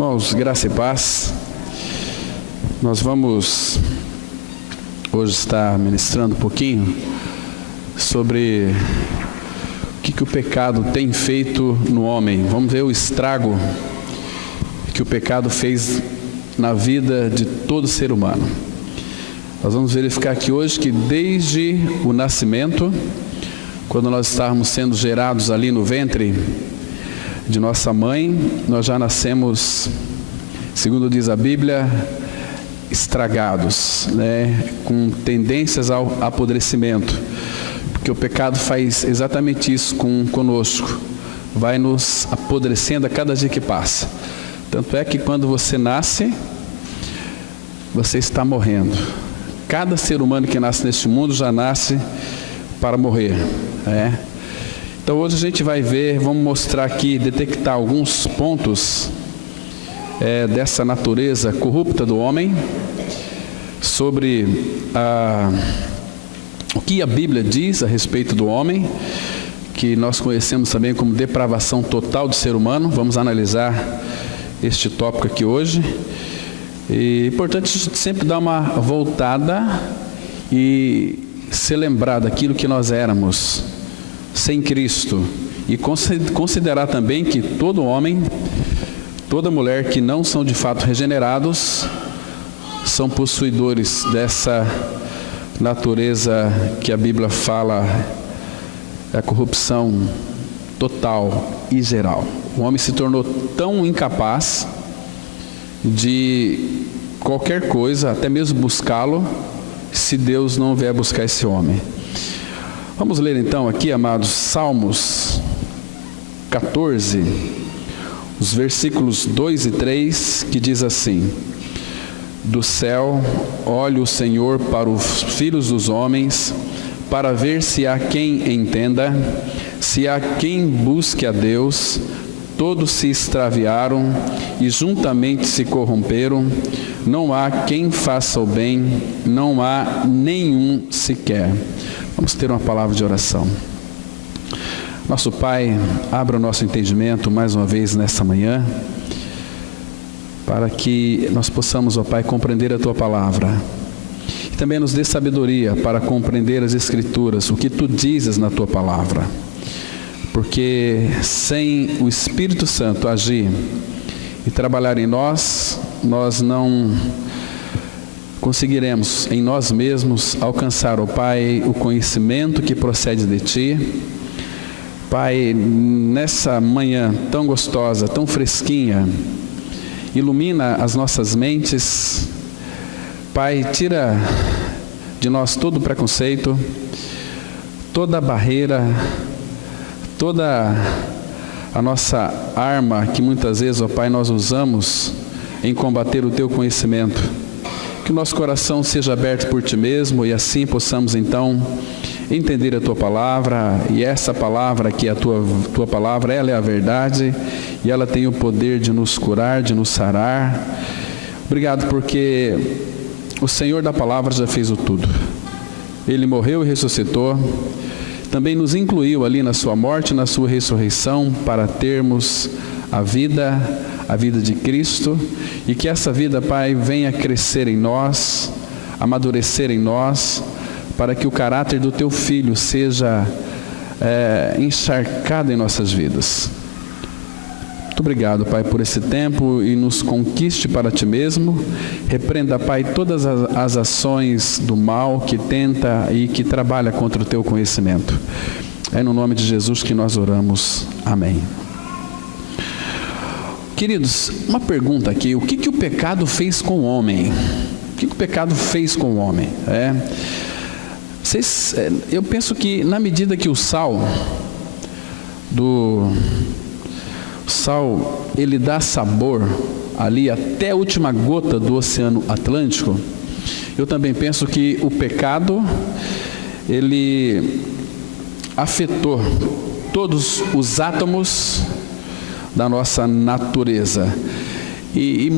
Irmãos, graça e paz. Nós vamos hoje estar ministrando um pouquinho sobre o que o pecado tem feito no homem. Vamos ver o estrago que o pecado fez na vida de todo ser humano. Nós vamos verificar aqui hoje que desde o nascimento, quando nós estávamos sendo gerados ali no ventre de nossa mãe, nós já nascemos, segundo diz a Bíblia, estragados, com tendências ao apodrecimento, porque o pecado faz exatamente isso conosco, vai nos apodrecendo a cada dia que passa. Tanto é que quando você nasce, você está morrendo. Cada ser humano que nasce neste mundo já nasce para morrer. Então hoje a gente vai ver, vamos mostrar aqui, detectar alguns pontos dessa natureza corrupta do homem, sobre o que a Bíblia diz a respeito do homem, que nós conhecemos também como depravação total do ser humano. Vamos analisar este tópico aqui hoje. E é importante a gente sempre dar uma voltada e se lembrar daquilo que nós éramos sem Cristo, e considerar também que todo homem, toda mulher que não são de fato regenerados, são possuidores dessa natureza que a Bíblia fala é a corrupção total e geral. O homem se tornou tão incapaz de qualquer coisa, até mesmo buscá-lo, se Deus não vier buscar esse homem. Vamos ler então aqui, amados, Salmos 14, os versículos 2 e 3, que diz assim: do céu olha o Senhor para os filhos dos homens, para ver se há quem entenda, se há quem busque a Deus. Todos se extraviaram e juntamente se corromperam, não há quem faça o bem, não há nenhum sequer. Vamos ter uma palavra de oração. Nosso Pai, abra o nosso entendimento mais uma vez nesta manhã, para que nós possamos, ó Pai, compreender a Tua palavra. E também nos dê sabedoria para compreender as Escrituras, o que Tu dizes na Tua palavra. Porque sem o Espírito Santo agir e trabalhar em nós, nós não conseguiremos em nós mesmos alcançar, ó Pai, o conhecimento que procede de Ti. Pai, nessa manhã tão gostosa, tão fresquinha, ilumina as nossas mentes. Pai, tira de nós todo o preconceito, toda a barreira, toda a nossa arma que muitas vezes, ó Pai, nós usamos em combater o Teu conhecimento. Que o nosso coração seja aberto por Ti mesmo, e assim possamos então entender a Tua palavra. E essa palavra que é a Tua palavra, ela é a verdade, e ela tem o poder de nos curar, de nos sarar. Obrigado porque o Senhor da palavra já fez o tudo. Ele morreu e ressuscitou, também nos incluiu ali na sua morte, na sua ressurreição, para termos a vida de Cristo, e que essa vida, Pai, venha crescer em nós, amadurecer em nós, para que o caráter do Teu Filho seja encharcado em nossas vidas. Muito obrigado, Pai, por esse tempo, e nos conquiste para Ti mesmo. Repreenda, Pai, todas as ações do mal que tenta e que trabalha contra o Teu conhecimento. É no nome de Jesus que nós oramos. Amém. Queridos, uma pergunta aqui: o que o pecado fez com o homem? O que o pecado fez com o homem? Eu penso que na medida que o sal ele dá sabor ali até a última gota do Oceano Atlântico, eu também penso que o pecado, ele afetou todos os átomos da nossa natureza. E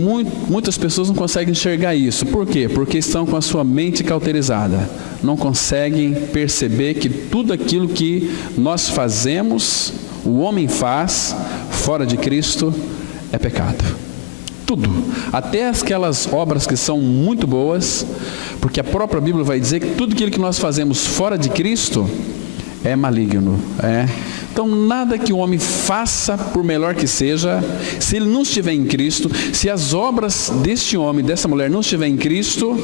muitas pessoas não conseguem enxergar isso. Por quê? Porque estão com a sua mente cauterizada. Não conseguem perceber que tudo aquilo que nós fazemos, o homem faz, fora de Cristo, é pecado. tudo, até aquelas obras que são muito boas, porque a própria Bíblia vai dizer que tudo aquilo que nós fazemos fora de Cristo é maligno. Então nada que o homem faça, por melhor que seja, se ele não estiver em Cristo, se as obras deste homem, dessa mulher não estiver em Cristo,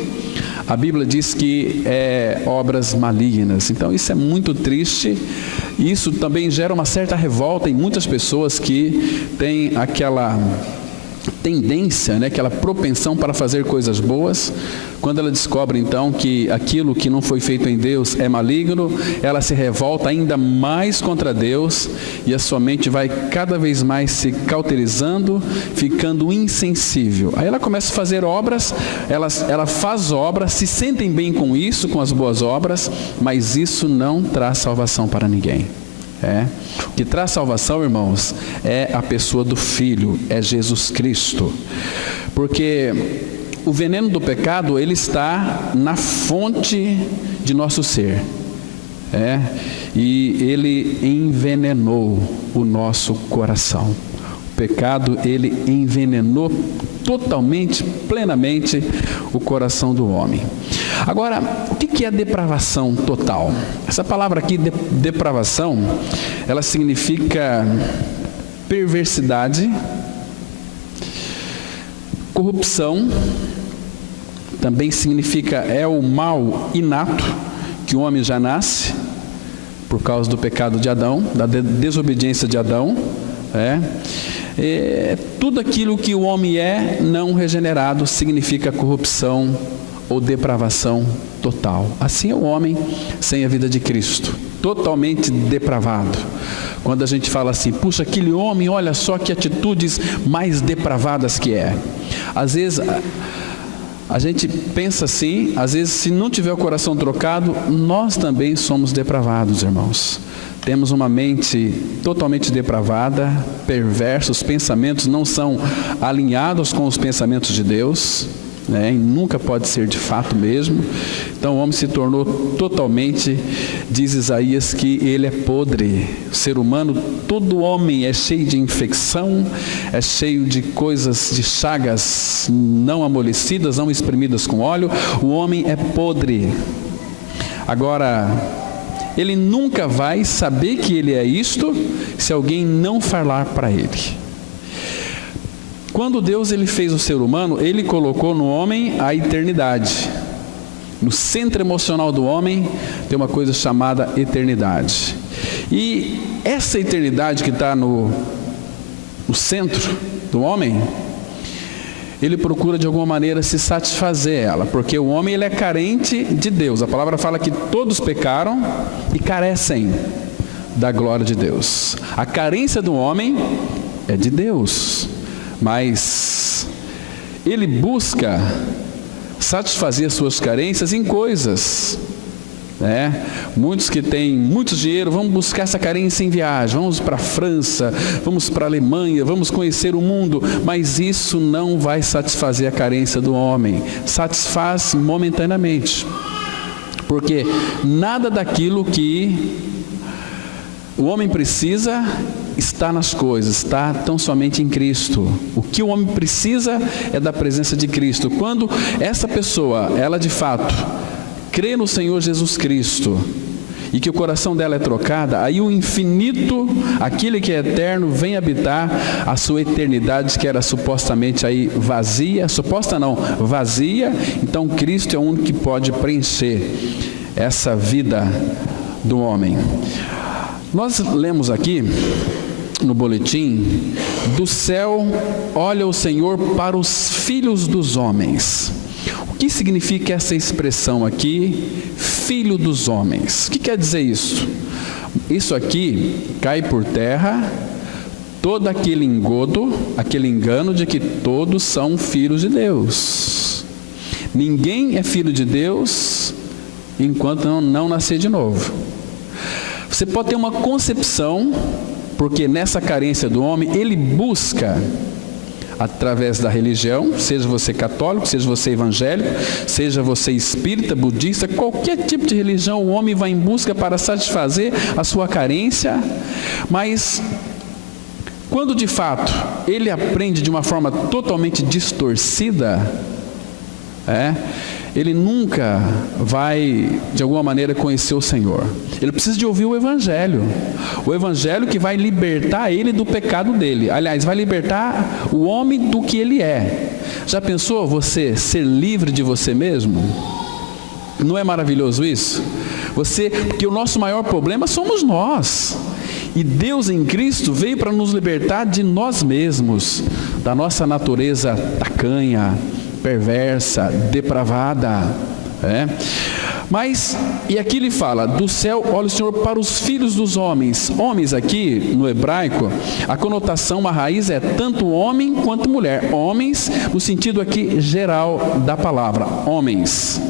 a Bíblia diz que é obras malignas. Então isso é muito triste. Isso também gera uma certa revolta em muitas pessoas que têm aquela tendência, aquela propensão para fazer coisas boas. Quando ela descobre então que aquilo que não foi feito em Deus é maligno, ela se revolta ainda mais contra Deus e a sua mente vai cada vez mais se cauterizando, ficando insensível. Aí ela começa a fazer obras, ela faz obras, se sentem bem com isso, com as boas obras, mas isso não traz salvação para ninguém. O que traz salvação, irmãos, é a pessoa do Filho, é Jesus Cristo. Porque o veneno do pecado, ele está na fonte de nosso ser. E ele envenenou o nosso coração. O pecado, ele envenenou totalmente, plenamente o coração do homem. Agora, o que é depravação total? Essa palavra aqui, depravação, ela significa perversidade, corrupção, também significa o mal inato, que o homem já nasce, por causa do pecado de Adão, da desobediência de Adão. Tudo aquilo que o homem é não regenerado significa corrupção ou depravação total. Assim é o homem sem a vida de Cristo, totalmente depravado. Quando a gente fala assim, puxa, aquele homem, olha só que atitudes mais depravadas que é. Às vezes a gente pensa assim, às vezes se não tiver o coração trocado, nós também somos depravados, irmãos. Temos uma mente totalmente depravada, perversa, os pensamentos não são alinhados com os pensamentos de Deus, e nunca pode ser de fato mesmo. Então o homem se tornou totalmente, diz Isaías, que ele é podre. O ser humano, todo homem é cheio de infecção, é cheio de coisas, de chagas não amolecidas, não espremidas com óleo. O homem é podre. Agora, ele nunca vai saber que ele é isto se alguém não falar para ele. Quando Deus ele fez o ser humano, ele colocou no homem a eternidade. No centro emocional do homem tem uma coisa chamada eternidade. E essa eternidade que está no centro do homem, ele procura de alguma maneira se satisfazer ela, porque o homem ele é carente de Deus. A palavra fala que todos pecaram e carecem da glória de Deus. A carência do homem é de Deus, mas ele busca satisfazer suas carências em coisas. Muitos que têm muito dinheiro vão buscar essa carência em viagem, vamos para a França, vamos para a Alemanha, vamos conhecer o mundo, mas isso não vai satisfazer a carência do homem, satisfaz momentaneamente, porque nada daquilo que o homem precisa está nas coisas, está tão somente em Cristo. O que o homem precisa é da presença de Cristo. Quando essa pessoa, ela de fato crê no Senhor Jesus Cristo e que o coração dela é trocada, aí o infinito, aquele que é eterno, vem habitar a sua eternidade, que era supostamente aí vazia, suposta não, vazia. Então Cristo é o único que pode preencher essa vida do homem. Nós lemos aqui no boletim, do céu olha o Senhor para os filhos dos homens. O que significa essa expressão aqui, filho dos homens? O que quer dizer isso? Isso aqui cai por terra todo aquele engodo, aquele engano de que todos são filhos de Deus. Ninguém é filho de Deus enquanto não nascer de novo. Você pode ter uma concepção, porque nessa carência do homem, ele busca, através da religião, seja você católico, seja você evangélico, seja você espírita, budista, qualquer tipo de religião, o homem vai em busca para satisfazer a sua carência, mas Quando de fato ele aprende de uma forma totalmente distorcida, ele nunca vai, de alguma maneira, conhecer o Senhor. Ele precisa de ouvir o Evangelho que vai libertar ele do pecado dele. Aliás, vai libertar o homem do que ele é. Já pensou você ser livre de você mesmo? Não é maravilhoso isso? Porque o nosso maior problema somos nós. E Deus em Cristo veio para nos libertar de nós mesmos, da nossa natureza tacanha, perversa, depravada. Mas, e aqui ele fala, do céu olha o Senhor para os filhos dos homens. Homens aqui, no hebraico, a conotação, a raiz é tanto homem quanto mulher. Homens, no sentido aqui geral da palavra, homens.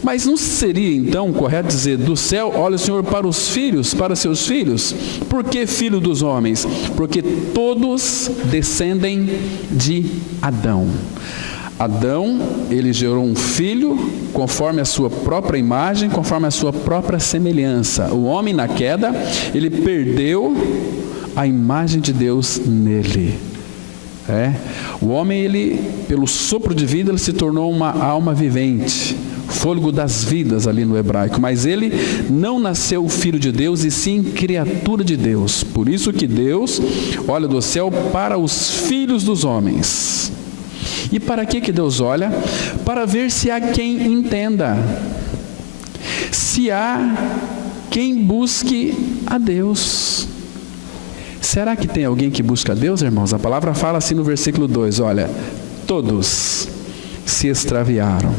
Mas não seria então correto dizer, do céu olha o Senhor para os filhos, para seus filhos? Por que filho dos homens? Porque todos descendem de Adão. Adão, ele gerou um filho conforme a sua própria imagem, conforme a sua própria semelhança. O homem na queda, ele perdeu a imagem de Deus nele. O homem, ele, pelo sopro de vida, ele se tornou uma alma vivente, fôlego das vidas ali no hebraico, mas ele não nasceu filho de Deus e sim criatura de Deus. Por isso que Deus olha do céu para os filhos dos homens. E para que Deus olha? Para ver se há quem entenda, se há quem busque a Deus. Será que tem alguém que busca a Deus, irmãos? A palavra fala assim no versículo 2, olha, todos se extraviaram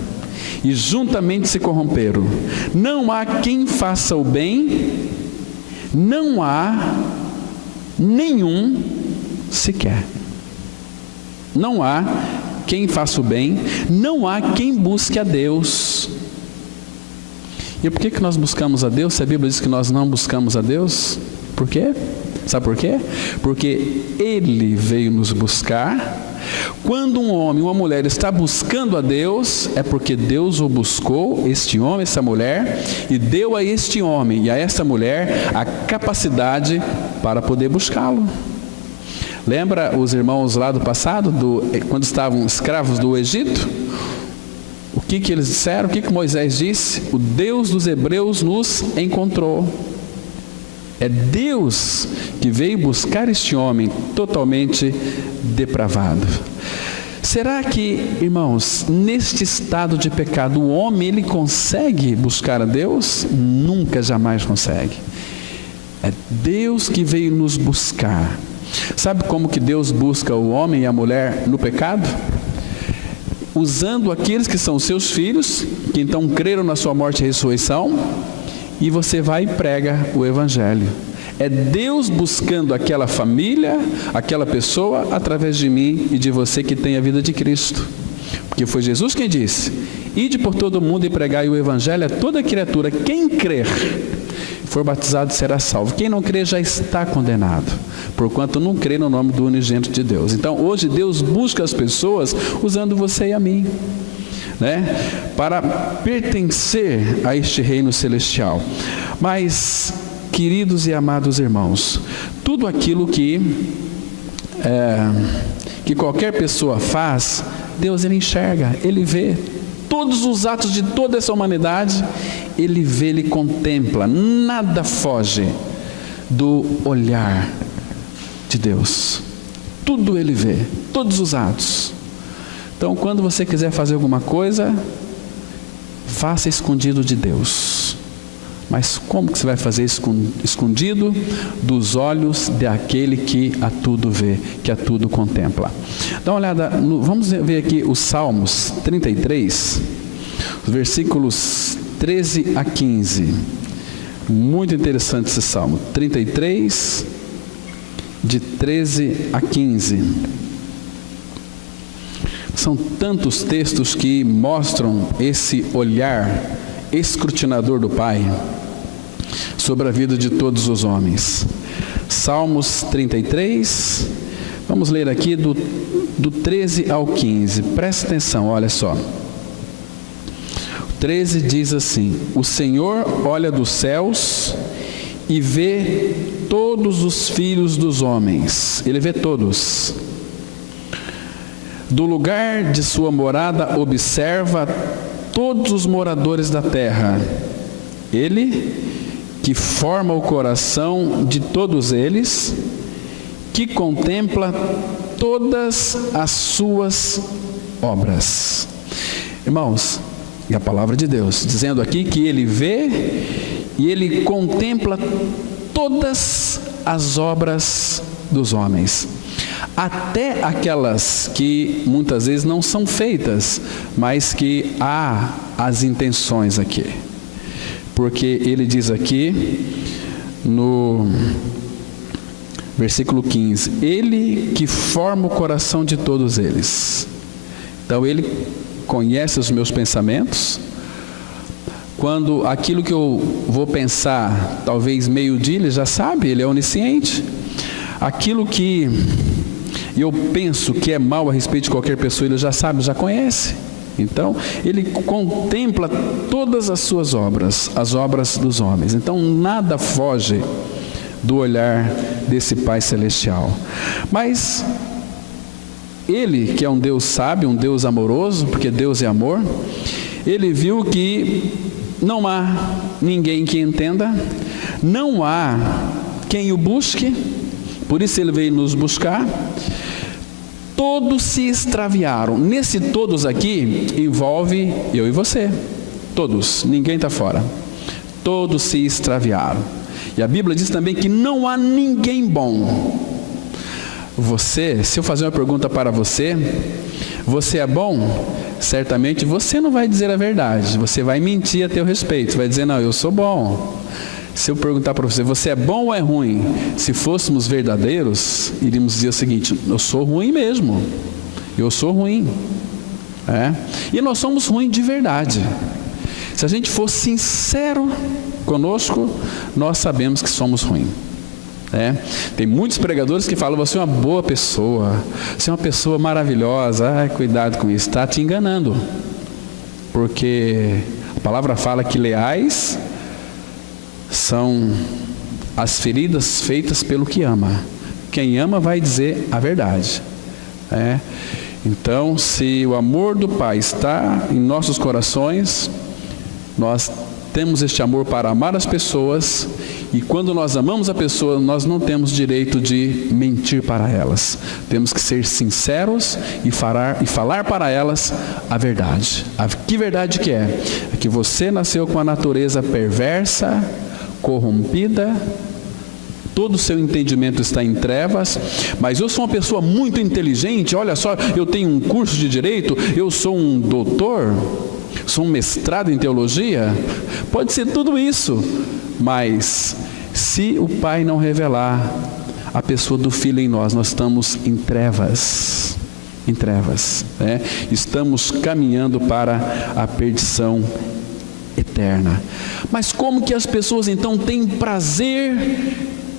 e juntamente se corromperam. Não há quem faça o bem, não há nenhum sequer. Não há quem faça o bem, não há quem busque a Deus. E por que nós buscamos a Deus, se a Bíblia diz que nós não buscamos a Deus? Por quê? Sabe por quê? Porque Ele veio nos buscar. Quando um homem, uma mulher está buscando a Deus, é porque Deus o buscou, este homem, essa mulher, e deu a este homem e a essa mulher a capacidade para poder buscá-lo. Lembra os irmãos lá do passado, quando estavam escravos do Egito? O que eles disseram? O que Moisés disse? O Deus dos hebreus nos encontrou. É Deus que veio buscar este homem totalmente depravado. Será que, irmãos, neste estado de pecado, o homem, ele consegue buscar a Deus? Nunca, jamais consegue. É Deus que veio nos buscar. Sabe como que Deus busca o homem e a mulher no pecado? Usando aqueles que são seus filhos, que então creram na sua morte e ressurreição, e você vai e prega o Evangelho. É Deus buscando aquela família, aquela pessoa, através de mim e de você que tem a vida de Cristo. Porque foi Jesus quem disse, ide por todo o mundo e pregai o Evangelho a toda criatura. Quem crer, for batizado, será salvo. Quem não crer já está condenado, porquanto não crê no nome do unigênito de Deus. Então, hoje Deus busca as pessoas usando você e a mim, para pertencer a este reino celestial. Mas, queridos e amados irmãos, tudo aquilo que qualquer pessoa faz, Deus, ele enxerga, ele vê. Todos os atos de toda essa humanidade, ele vê, ele contempla. Nada foge do olhar de Deus. Tudo ele vê, todos os atos. Então, quando você quiser fazer alguma coisa, faça escondido de Deus. Mas como que você vai fazer escondido dos olhos daquele que a tudo vê, que a tudo contempla? Dá uma olhada, vamos ver aqui os Salmos 33, versículos 13 a 15. Muito interessante esse Salmo. 33, de 13 a 15. São tantos textos que mostram esse olhar escrutinador do Pai sobre a vida de todos os homens. Salmos 33, vamos ler aqui do 13 ao 15. Presta atenção, olha só. O 13 diz assim: o Senhor olha dos céus e vê todos os filhos dos homens. Ele vê todos. Do lugar de sua morada observa todos os moradores da terra. Ele que forma o coração de todos eles, que contempla todas as suas obras. Irmãos, e a palavra de Deus, dizendo aqui que Ele vê e Ele contempla todas as obras dos homens, até aquelas que muitas vezes não são feitas, mas que há as intenções aqui. Porque Ele diz aqui no versículo 15, Ele que forma o coração de todos eles. Então Ele conhece os meus pensamentos. Quando aquilo que eu vou pensar, talvez meio-dia, Ele já sabe, Ele é onisciente. Aquilo que eu penso que é mal a respeito de qualquer pessoa, Ele já sabe, já conhece. Então, Ele contempla todas as suas obras, as obras dos homens. Então, nada foge do olhar desse Pai Celestial. Mas Ele, que é um Deus sábio, um Deus amoroso, porque Deus é amor, Ele viu que não há ninguém que entenda, não há quem o busque, por isso Ele veio nos buscar. Todos se extraviaram. Nesse todos aqui, envolve eu e você. Todos, ninguém está fora. Todos se extraviaram. E a Bíblia diz também que não há ninguém bom. Você, se eu fazer uma pergunta para você, você é bom? Certamente você não vai dizer a verdade. Você vai mentir a teu respeito. Vai dizer, não, eu sou bom. Se eu perguntar para você, você é bom ou é ruim? Se fôssemos verdadeiros, iríamos dizer o seguinte, eu sou ruim mesmo. Eu sou ruim. E nós somos ruins de verdade. Se a gente for sincero conosco, nós sabemos que somos ruins. Tem muitos pregadores que falam, você é uma boa pessoa, você é uma pessoa maravilhosa. Cuidado com isso, está te enganando. Porque a palavra fala que leais são as feridas feitas pelo que ama. Quem ama vai dizer a verdade. Então, se o amor do Pai está em nossos corações, nós temos este amor para amar as pessoas, e quando nós amamos a pessoa, nós não temos direito de mentir para elas. Temos que ser sinceros e falar para elas a verdade. Que verdade que é? É que você nasceu com a natureza perversa, corrompida, todo o seu entendimento está em trevas, mas eu sou uma pessoa muito inteligente, olha só, eu tenho um curso de direito, eu sou um doutor, sou um mestrado em teologia. Pode ser tudo isso, mas se o Pai não revelar a pessoa do Filho em nós, nós estamos em trevas, estamos caminhando para a perdição eterna. Mas como que as pessoas então têm prazer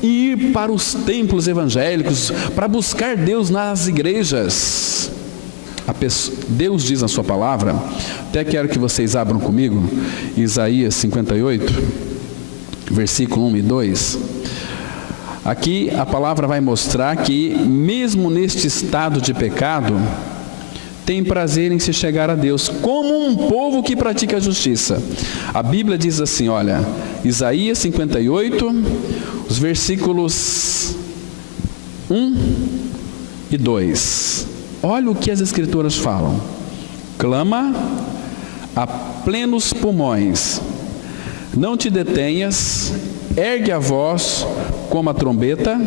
em ir para os templos evangélicos, para buscar Deus nas igrejas? Deus diz na sua palavra, até quero que vocês abram comigo, Isaías 58, versículo 1 e 2. Aqui a palavra vai mostrar que mesmo neste estado de pecado, tem prazer em se chegar a Deus, como um povo que pratica a justiça. A Bíblia diz assim, olha, Isaías 58, os versículos 1 e 2. Olha o que as Escrituras falam. Clama a plenos pulmões, não te detenhas, ergue a voz como a trombeta,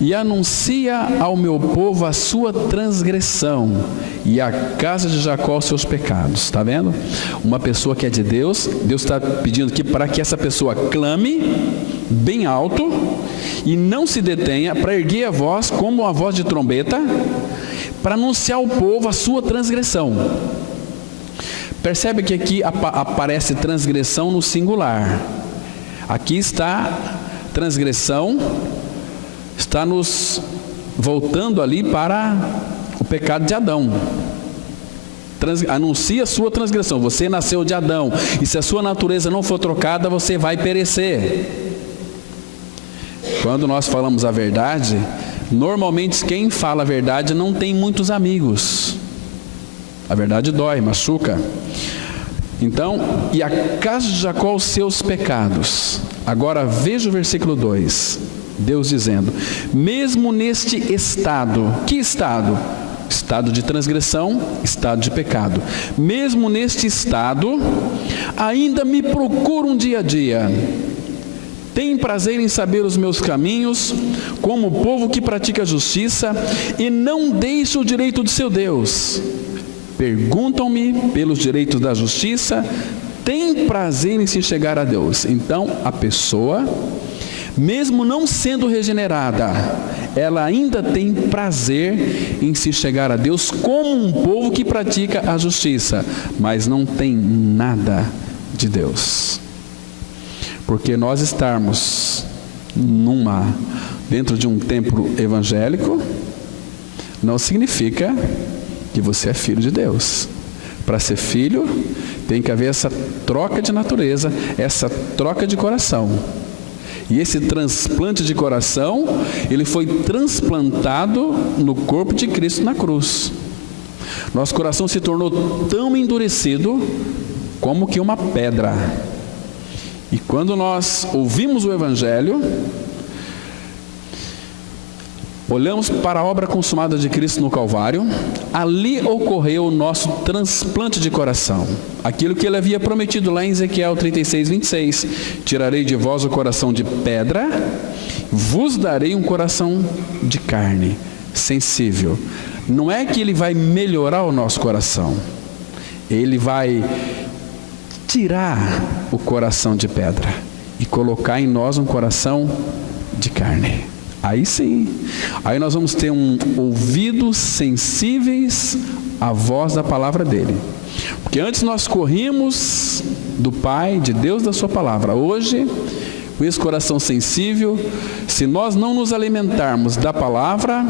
e anuncia ao meu povo a sua transgressão, e à casa de Jacó os seus pecados. Está vendo? Uma pessoa que é de Deus, Deus está pedindo aqui para que essa pessoa clame bem alto, e não se detenha, para erguer a voz como a voz de trombeta, para anunciar ao povo a sua transgressão. Percebe que aqui aparece transgressão no singular. Aqui está transgressão, está nos voltando ali para o pecado de Adão. Anuncia a sua transgressão. Você nasceu de Adão, e se a sua natureza não for trocada, você vai perecer. Quando nós falamos a verdade, normalmente quem fala a verdade não tem muitos amigos. A verdade dói, machuca. Então, e acaso de Jacó os seus pecados? Agora veja o versículo 2. Deus dizendo: mesmo neste estado, que estado? Estado de transgressão, estado de pecado. Mesmo neste estado, ainda me procuram dia a dia. Tem prazer em saber os meus caminhos, como o povo que pratica a justiça e não deixa o direito de seu Deus. Perguntam-me pelos direitos da justiça, tem prazer em se chegar a Deus. Então, a pessoa, mesmo não sendo regenerada, ela ainda tem prazer em se chegar a Deus como um povo que pratica a justiça, mas não tem nada de Deus. Porque nós estarmos dentro de um templo evangélico não significa que você é filho de Deus. Para ser filho, tem que haver essa troca de natureza, essa troca de coração. E esse transplante de coração, ele foi transplantado no corpo de Cristo na cruz. Nosso coração se tornou tão endurecido como que uma pedra. E quando nós ouvimos o Evangelho, olhamos para a obra consumada de Cristo no Calvário, ali ocorreu o nosso transplante de coração. Aquilo que ele havia prometido lá em Ezequiel 36, 26. Tirarei de vós o coração de pedra, vos darei um coração de carne, sensível. Não é que ele vai melhorar o nosso coração, ele vai tirar o coração de pedra e colocar em nós um coração de carne. Aí sim, aí nós vamos ter ouvidos sensíveis à voz da palavra dele. Porque antes nós corrimos do Pai, de Deus, da sua palavra. Hoje, com esse coração sensível, se nós não nos alimentarmos da palavra,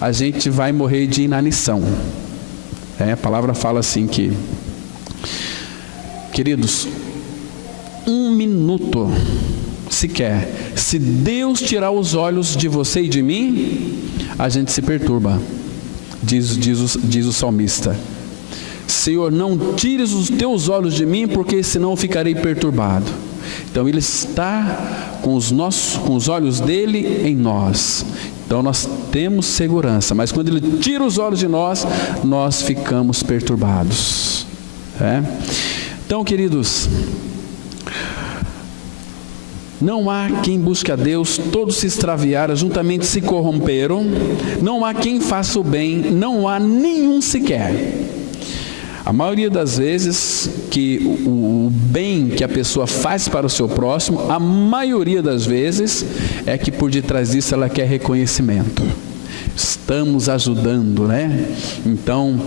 a gente vai morrer de inanição. A palavra fala assim que, queridos, 1 minuto sequer, se Deus tirar os olhos de você e de mim, a gente se perturba. Diz o salmista: Senhor, não tires os teus olhos de mim, porque senão eu ficarei perturbado. Então ele está com os olhos dele em nós. Então nós temos segurança, mas quando ele tira os olhos de nós, nós ficamos perturbados. Então, queridos, não há quem busque a Deus, todos se extraviaram, juntamente se corromperam, não há quem faça o bem, não há nenhum sequer. A maioria das vezes que o bem que a pessoa faz para o seu próximo, a maioria das vezes é que por detrás disso ela quer reconhecimento. Estamos ajudando, né? Então,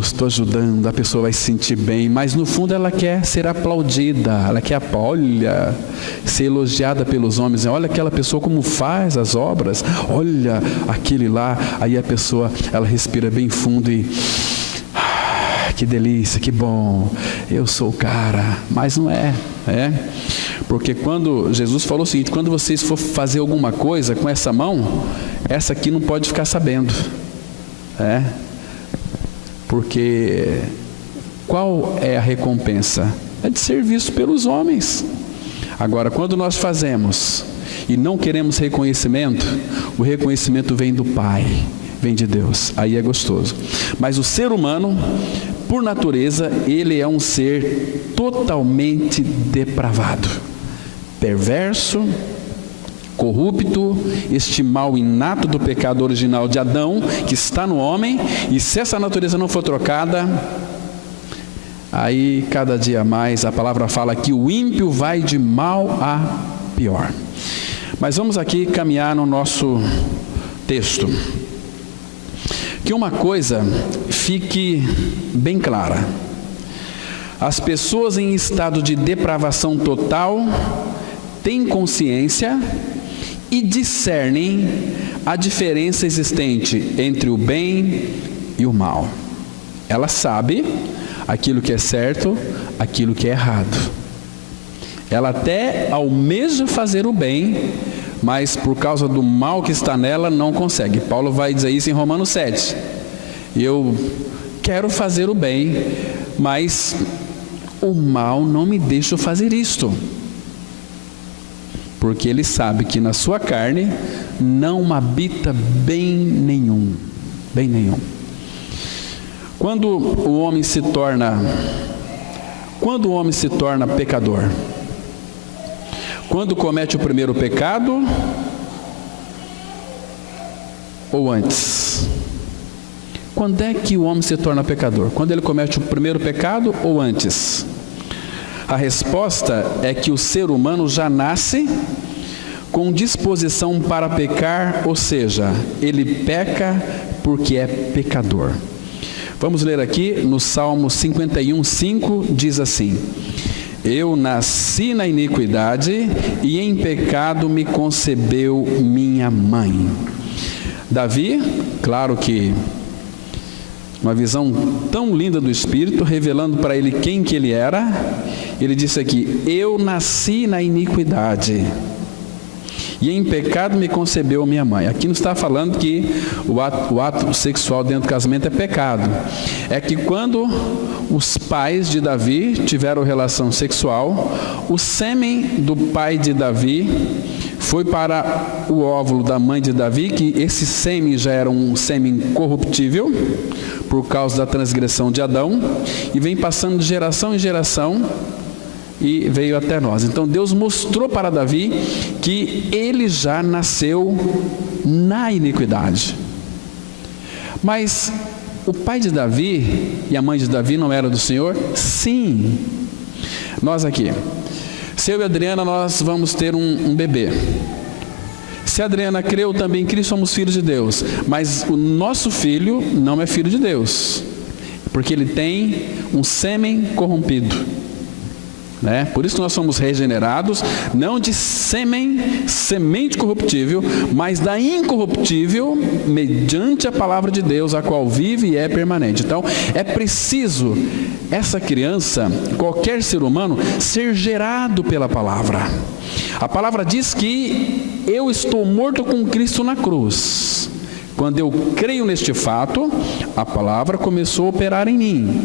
estou ajudando, a pessoa vai se sentir bem, mas no fundo ela quer ser aplaudida, ela quer, olha, ser elogiada pelos homens. Olha aquela pessoa como faz as obras, olha aquele lá. Aí a pessoa, ela respira bem fundo e, que delícia, que bom, eu sou o cara. Mas não é, porque quando Jesus falou o seguinte: quando vocês for fazer alguma coisa com essa mão, essa aqui não pode ficar sabendo, porque qual é a recompensa? É de ser visto pelos homens. Agora, quando nós fazemos e não queremos reconhecimento, o reconhecimento vem do Pai, vem de Deus, aí é gostoso. Mas o ser humano, por natureza, ele é um ser totalmente depravado, perverso, corrupto, este mal inato do pecado original de Adão, que está no homem, e se essa natureza não for trocada, aí cada dia mais a palavra fala que o ímpio vai de mal a pior. Mas vamos aqui caminhar no nosso texto. Que uma coisa fique bem clara: as pessoas em estado de depravação total têm consciência e discernem a diferença existente entre o bem e o mal. Ela sabe aquilo que é certo, aquilo que é errado. Ela até almeja fazer o bem, mas por causa do mal que está nela, não consegue. Paulo vai dizer isso em Romanos 7. Eu quero fazer o bem, mas o mal não me deixa fazer isto. Porque ele sabe que na sua carne não habita bem nenhum. Bem nenhum. Quando o homem se torna pecador? Quando comete o primeiro pecado ou antes? Quando é que o homem se torna pecador? Quando ele comete o primeiro pecado ou antes? A resposta é que o ser humano já nasce com disposição para pecar, ou seja, ele peca porque é pecador. Vamos ler aqui no Salmo 51:5, diz assim: eu nasci na iniquidade e em pecado me concebeu minha mãe. Davi, claro que uma visão tão linda do Espírito, revelando para ele quem que ele era, ele disse aqui: eu nasci na iniquidade e em pecado me concebeu minha mãe. Aqui não está falando que o ato sexual dentro do casamento é pecado. É que quando os pais de Davi tiveram relação sexual, o sêmen do pai de Davi foi para o óvulo da mãe de Davi, que esse sêmen já era um sêmen corruptível, por causa da transgressão de Adão, e vem passando de geração em geração, e veio até nós. Então Deus mostrou para Davi que ele já nasceu na iniquidade. Mas o pai de Davi e a mãe de Davi não eram do Senhor? Sim. Nós aqui, se eu e a Adriana, nós vamos ter um bebê. Se a Adriana creu também em Cristo, somos filhos de Deus. Mas o nosso filho não é filho de Deus, porque ele tem um sêmen corrompido. Por isso que nós somos regenerados, não de semente corruptível, mas da incorruptível, mediante a palavra de Deus, a qual vive e é permanente. Então, é preciso essa criança, qualquer ser humano, ser gerado pela palavra. A palavra diz que eu estou morto com Cristo na cruz. Quando eu creio neste fato, a palavra começou a operar em mim.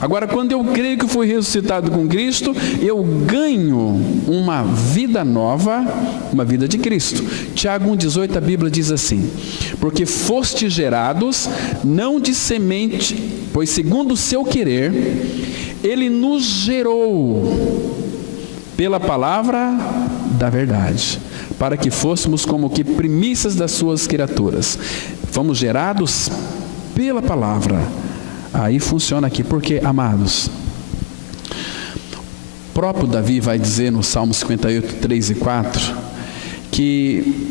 Agora, quando eu creio que fui ressuscitado com Cristo, eu ganho uma vida nova, uma vida de Cristo. Tiago 1,18, a Bíblia diz assim: porque fostes gerados, não de semente, pois segundo o seu querer, Ele nos gerou pela palavra da verdade, para que fôssemos como que primícias das suas criaturas. Fomos gerados pela palavra. Aí funciona aqui, porque, amados, o próprio Davi vai dizer no Salmo 58, 3 e 4, que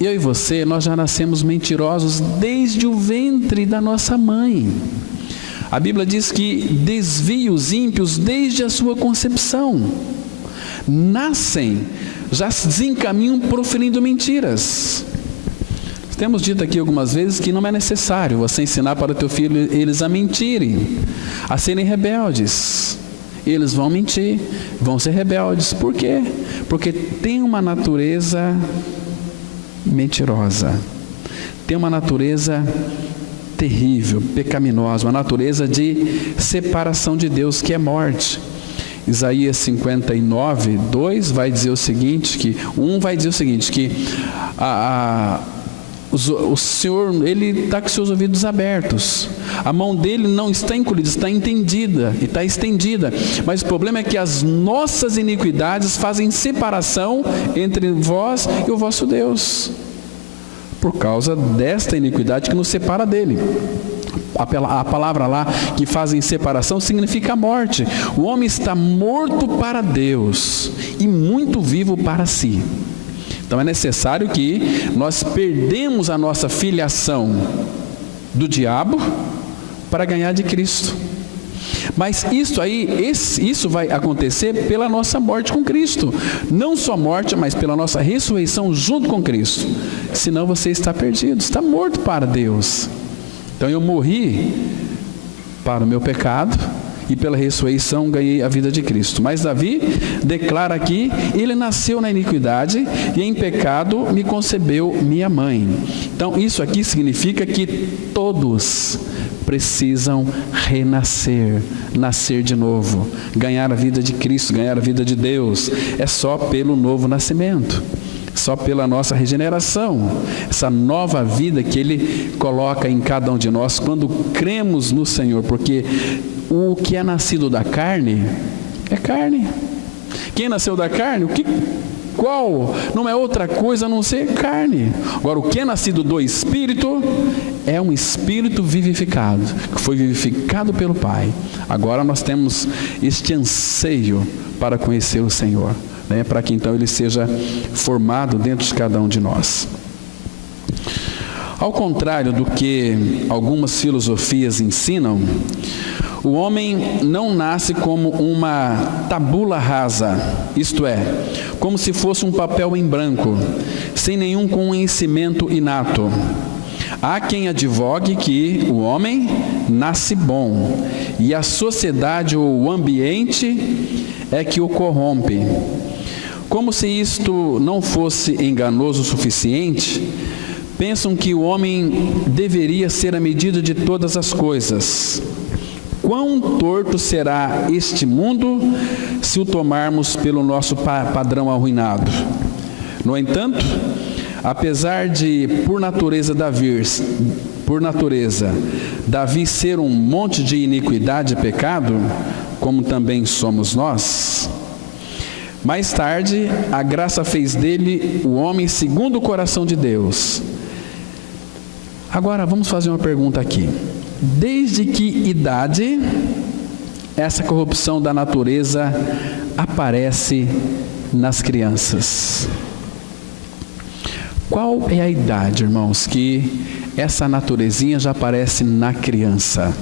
eu e você, nós já nascemos mentirosos desde o ventre da nossa mãe. A Bíblia diz que desvia os ímpios desde a sua concepção. Nascem, já se desencaminham proferindo mentiras. Temos dito aqui algumas vezes que não é necessário você ensinar para o teu filho eles a mentirem, a serem rebeldes. Eles vão mentir, vão ser rebeldes. Por quê? Porque tem uma natureza mentirosa, tem uma natureza terrível, pecaminosa, uma natureza de separação de Deus, que é morte. Isaías 59, 2 vai dizer o seguinte, que o Senhor, Ele está com seus ouvidos abertos, a mão dele não está encolhida, está entendida e está estendida, mas o problema é que as nossas iniquidades fazem separação entre vós e o vosso Deus, por causa desta iniquidade que nos separa dele. A palavra lá que fazem separação significa morte. O homem está morto para Deus e muito vivo para si. Então é necessário que nós perdemos a nossa filiação do diabo para ganhar de Cristo. Mas isso vai acontecer pela nossa morte com Cristo. Não só morte, mas pela nossa ressurreição junto com Cristo. Senão você está perdido, está morto para Deus. Então eu morri para o meu pecado e pela ressurreição ganhei a vida de Cristo. Mas Davi declara aqui: ele nasceu na iniquidade e em pecado me concebeu minha mãe. Então isso aqui significa que todos precisam renascer, nascer de novo, ganhar a vida de Cristo, ganhar a vida de Deus. É só pelo novo nascimento, só pela nossa regeneração, essa nova vida que Ele coloca em cada um de nós quando cremos no Senhor, porque o que é nascido da carne é carne. Quem nasceu da carne, qual? Não é outra coisa a não ser carne. Agora, o que é nascido do Espírito é um Espírito vivificado, que foi vivificado pelo Pai. Agora nós temos este anseio para conhecer o Senhor, né? Para que então Ele seja formado dentro de cada um de nós. Ao contrário do que algumas filosofias ensinam, o homem não nasce como uma tabula rasa, isto é, como se fosse um papel em branco, sem nenhum conhecimento inato. Há quem advogue que o homem nasce bom e a sociedade ou o ambiente é que o corrompe. Como se isto não fosse enganoso o suficiente, pensam que o homem deveria ser a medida de todas as coisas. Quão torto será este mundo se o tomarmos pelo nosso padrão arruinado? No entanto, apesar de, por natureza, Davi ser um monte de iniquidade e pecado, como também somos nós, mais tarde a graça fez dele o homem segundo o coração de Deus. Agora vamos fazer uma pergunta aqui. Desde que idade essa corrupção da natureza aparece nas crianças? Qual é a idade, irmãos, que essa naturezinha já aparece na criança?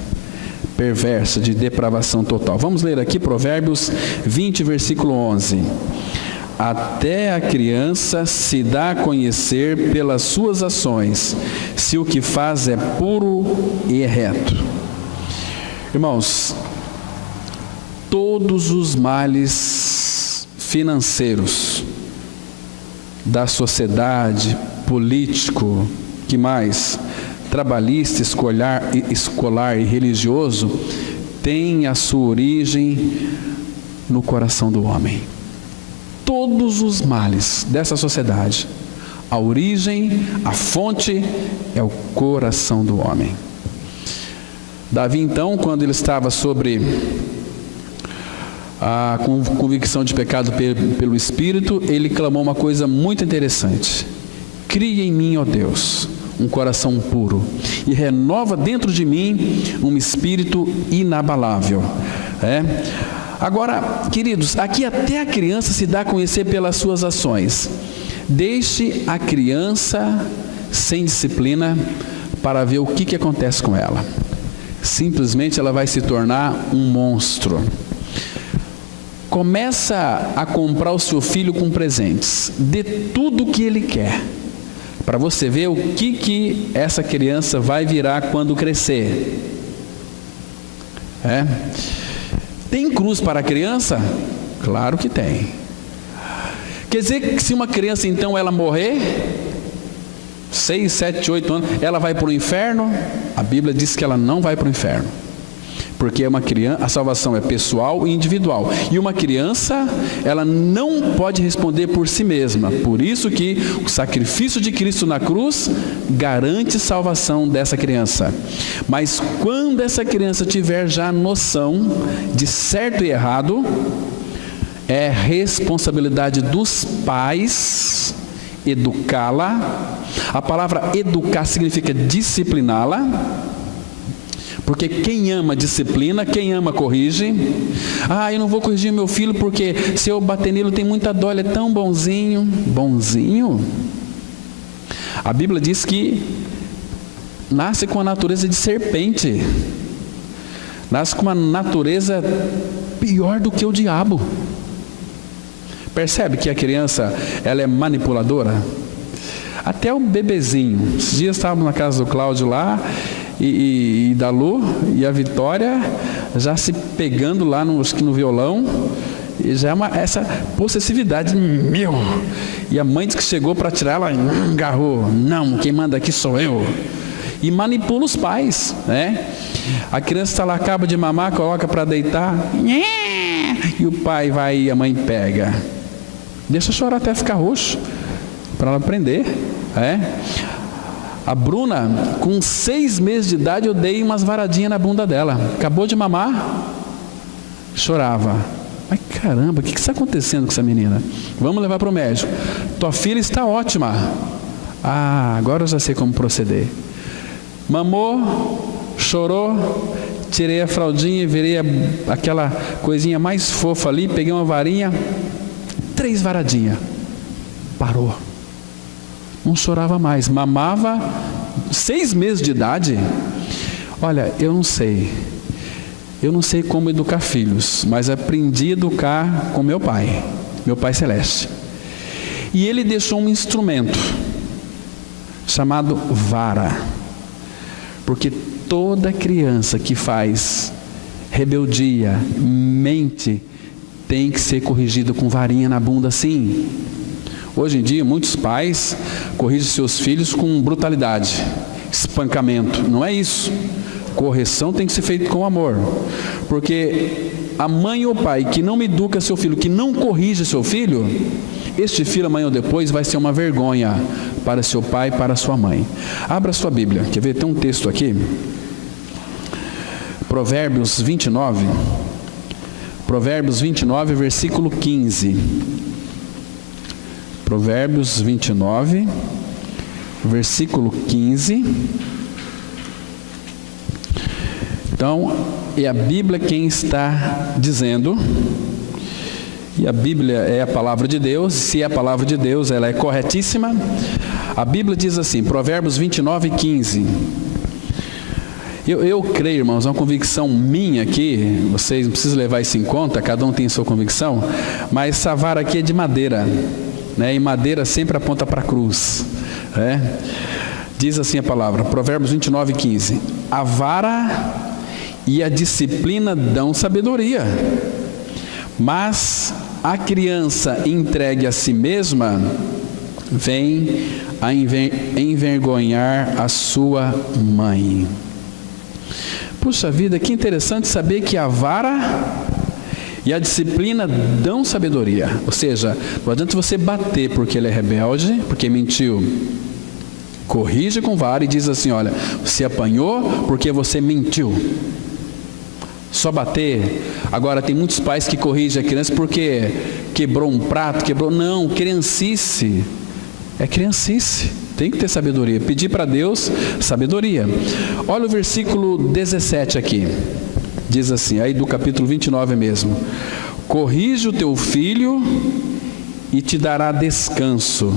Perversa, de depravação total. Vamos ler aqui Provérbios 20, versículo 11. Até a criança se dá a conhecer pelas suas ações, se o que faz é puro e é reto. Irmãos, todos os males financeiros da sociedade, político, que mais? Trabalhista, escolar e religioso, têm a sua origem no coração do homem. Todos os males dessa sociedade, a origem, a fonte é o coração do homem. Davi, então, quando ele estava sobre a convicção de pecado pelo Espírito, ele clamou uma coisa muito interessante: cria em mim, ó Deus, um coração puro e renova dentro de mim um espírito inabalável. Agora, queridos, aqui até a criança se dá a conhecer pelas suas ações. Deixe a criança sem disciplina para ver o que acontece com ela. Simplesmente ela vai se tornar um monstro. Começa a comprar o seu filho com presentes. Dê tudo o que ele quer, para você ver o que essa criança vai virar quando crescer. Tem cruz para a criança? Claro que tem. Quer dizer que se uma criança então ela morrer, 6, 7, 8 anos, ela vai para o inferno? A Bíblia diz que ela não vai para o inferno. Porque uma criança, a salvação é pessoal e individual. E uma criança, ela não pode responder por si mesma. Por isso que o sacrifício de Cristo na cruz garante salvação dessa criança. Mas quando essa criança tiver já noção de certo e errado, é responsabilidade dos pais educá-la. A palavra educar significa discipliná-la. Porque quem ama disciplina, quem ama corrige. Eu não vou corrigir meu filho porque se eu bater nele tem muita dó, ele é tão bonzinho. Bonzinho? A Bíblia diz que nasce com a natureza de serpente. Nasce com uma natureza pior do que o diabo. Percebe que a criança, ela é manipuladora? Até o bebezinho. Esses dias estávamos na casa do Cláudio lá, e da Lu, e a Vitória já se pegando lá acho que no violão, e já é essa possessividade, meu. E a mãe disse que chegou para tirar, ela agarrou, não, quem manda aqui sou eu. E manipula os pais, né? A criança está lá, acaba de mamar, coloca para deitar, e o pai vai e a mãe pega. Deixa chorar até ficar roxo, para ela aprender, A Bruna, com 6 meses de idade, eu dei umas varadinhas na bunda dela. Acabou de mamar, chorava. Mas caramba, o que está acontecendo com essa menina? Vamos levar para o médico. Tua filha está ótima. Agora eu já sei como proceder. Mamou, chorou, tirei a fraldinha, virei aquela coisinha mais fofa ali, peguei uma varinha, 3 varadinhas. Parou. Não chorava mais, mamava, 6 meses de idade. Olha, eu não sei como educar filhos, mas aprendi a educar com meu pai celeste. E ele deixou um instrumento chamado vara, porque toda criança que faz rebeldia, mente, tem que ser corrigida com varinha na bunda, sim. Hoje em dia, muitos pais corrigem seus filhos com brutalidade, espancamento. Não é isso. Correção tem que ser feita com amor. Porque a mãe ou pai que não educa seu filho, que não corrige seu filho, este filho amanhã ou depois vai ser uma vergonha para seu pai e para sua mãe. Abra sua Bíblia. Quer ver? Tem um texto aqui. Provérbios 29. Provérbios 29, versículo 15. Provérbios 29, versículo 15. Então, é a Bíblia quem está dizendo, e a Bíblia é a palavra de Deus. Se é a palavra de Deus, ela é corretíssima. A Bíblia diz assim, Provérbios 29, 15. Eu creio, irmãos, é uma convicção minha aqui, vocês não precisam levar isso em conta, cada um tem sua convicção, mas essa vara aqui é de madeira, e madeira sempre aponta para a cruz. Diz assim a palavra, Provérbios 29, 15. A vara e a disciplina dão sabedoria, mas a criança entregue a si mesma vem a envergonhar a sua mãe. Puxa vida, que interessante saber que a vara e a disciplina dão sabedoria. Ou seja, não adianta você bater porque ele é rebelde, porque mentiu. Corrige com vara e diz assim, olha, você apanhou porque você mentiu. Só bater. Agora tem muitos pais que corrigem a criança porque quebrou um prato, não, criancice. É criancice. Tem que ter sabedoria. Pedir para Deus sabedoria. Olha o versículo 17 aqui. Diz assim, aí do capítulo 29 mesmo. Corrige o teu filho e te dará descanso,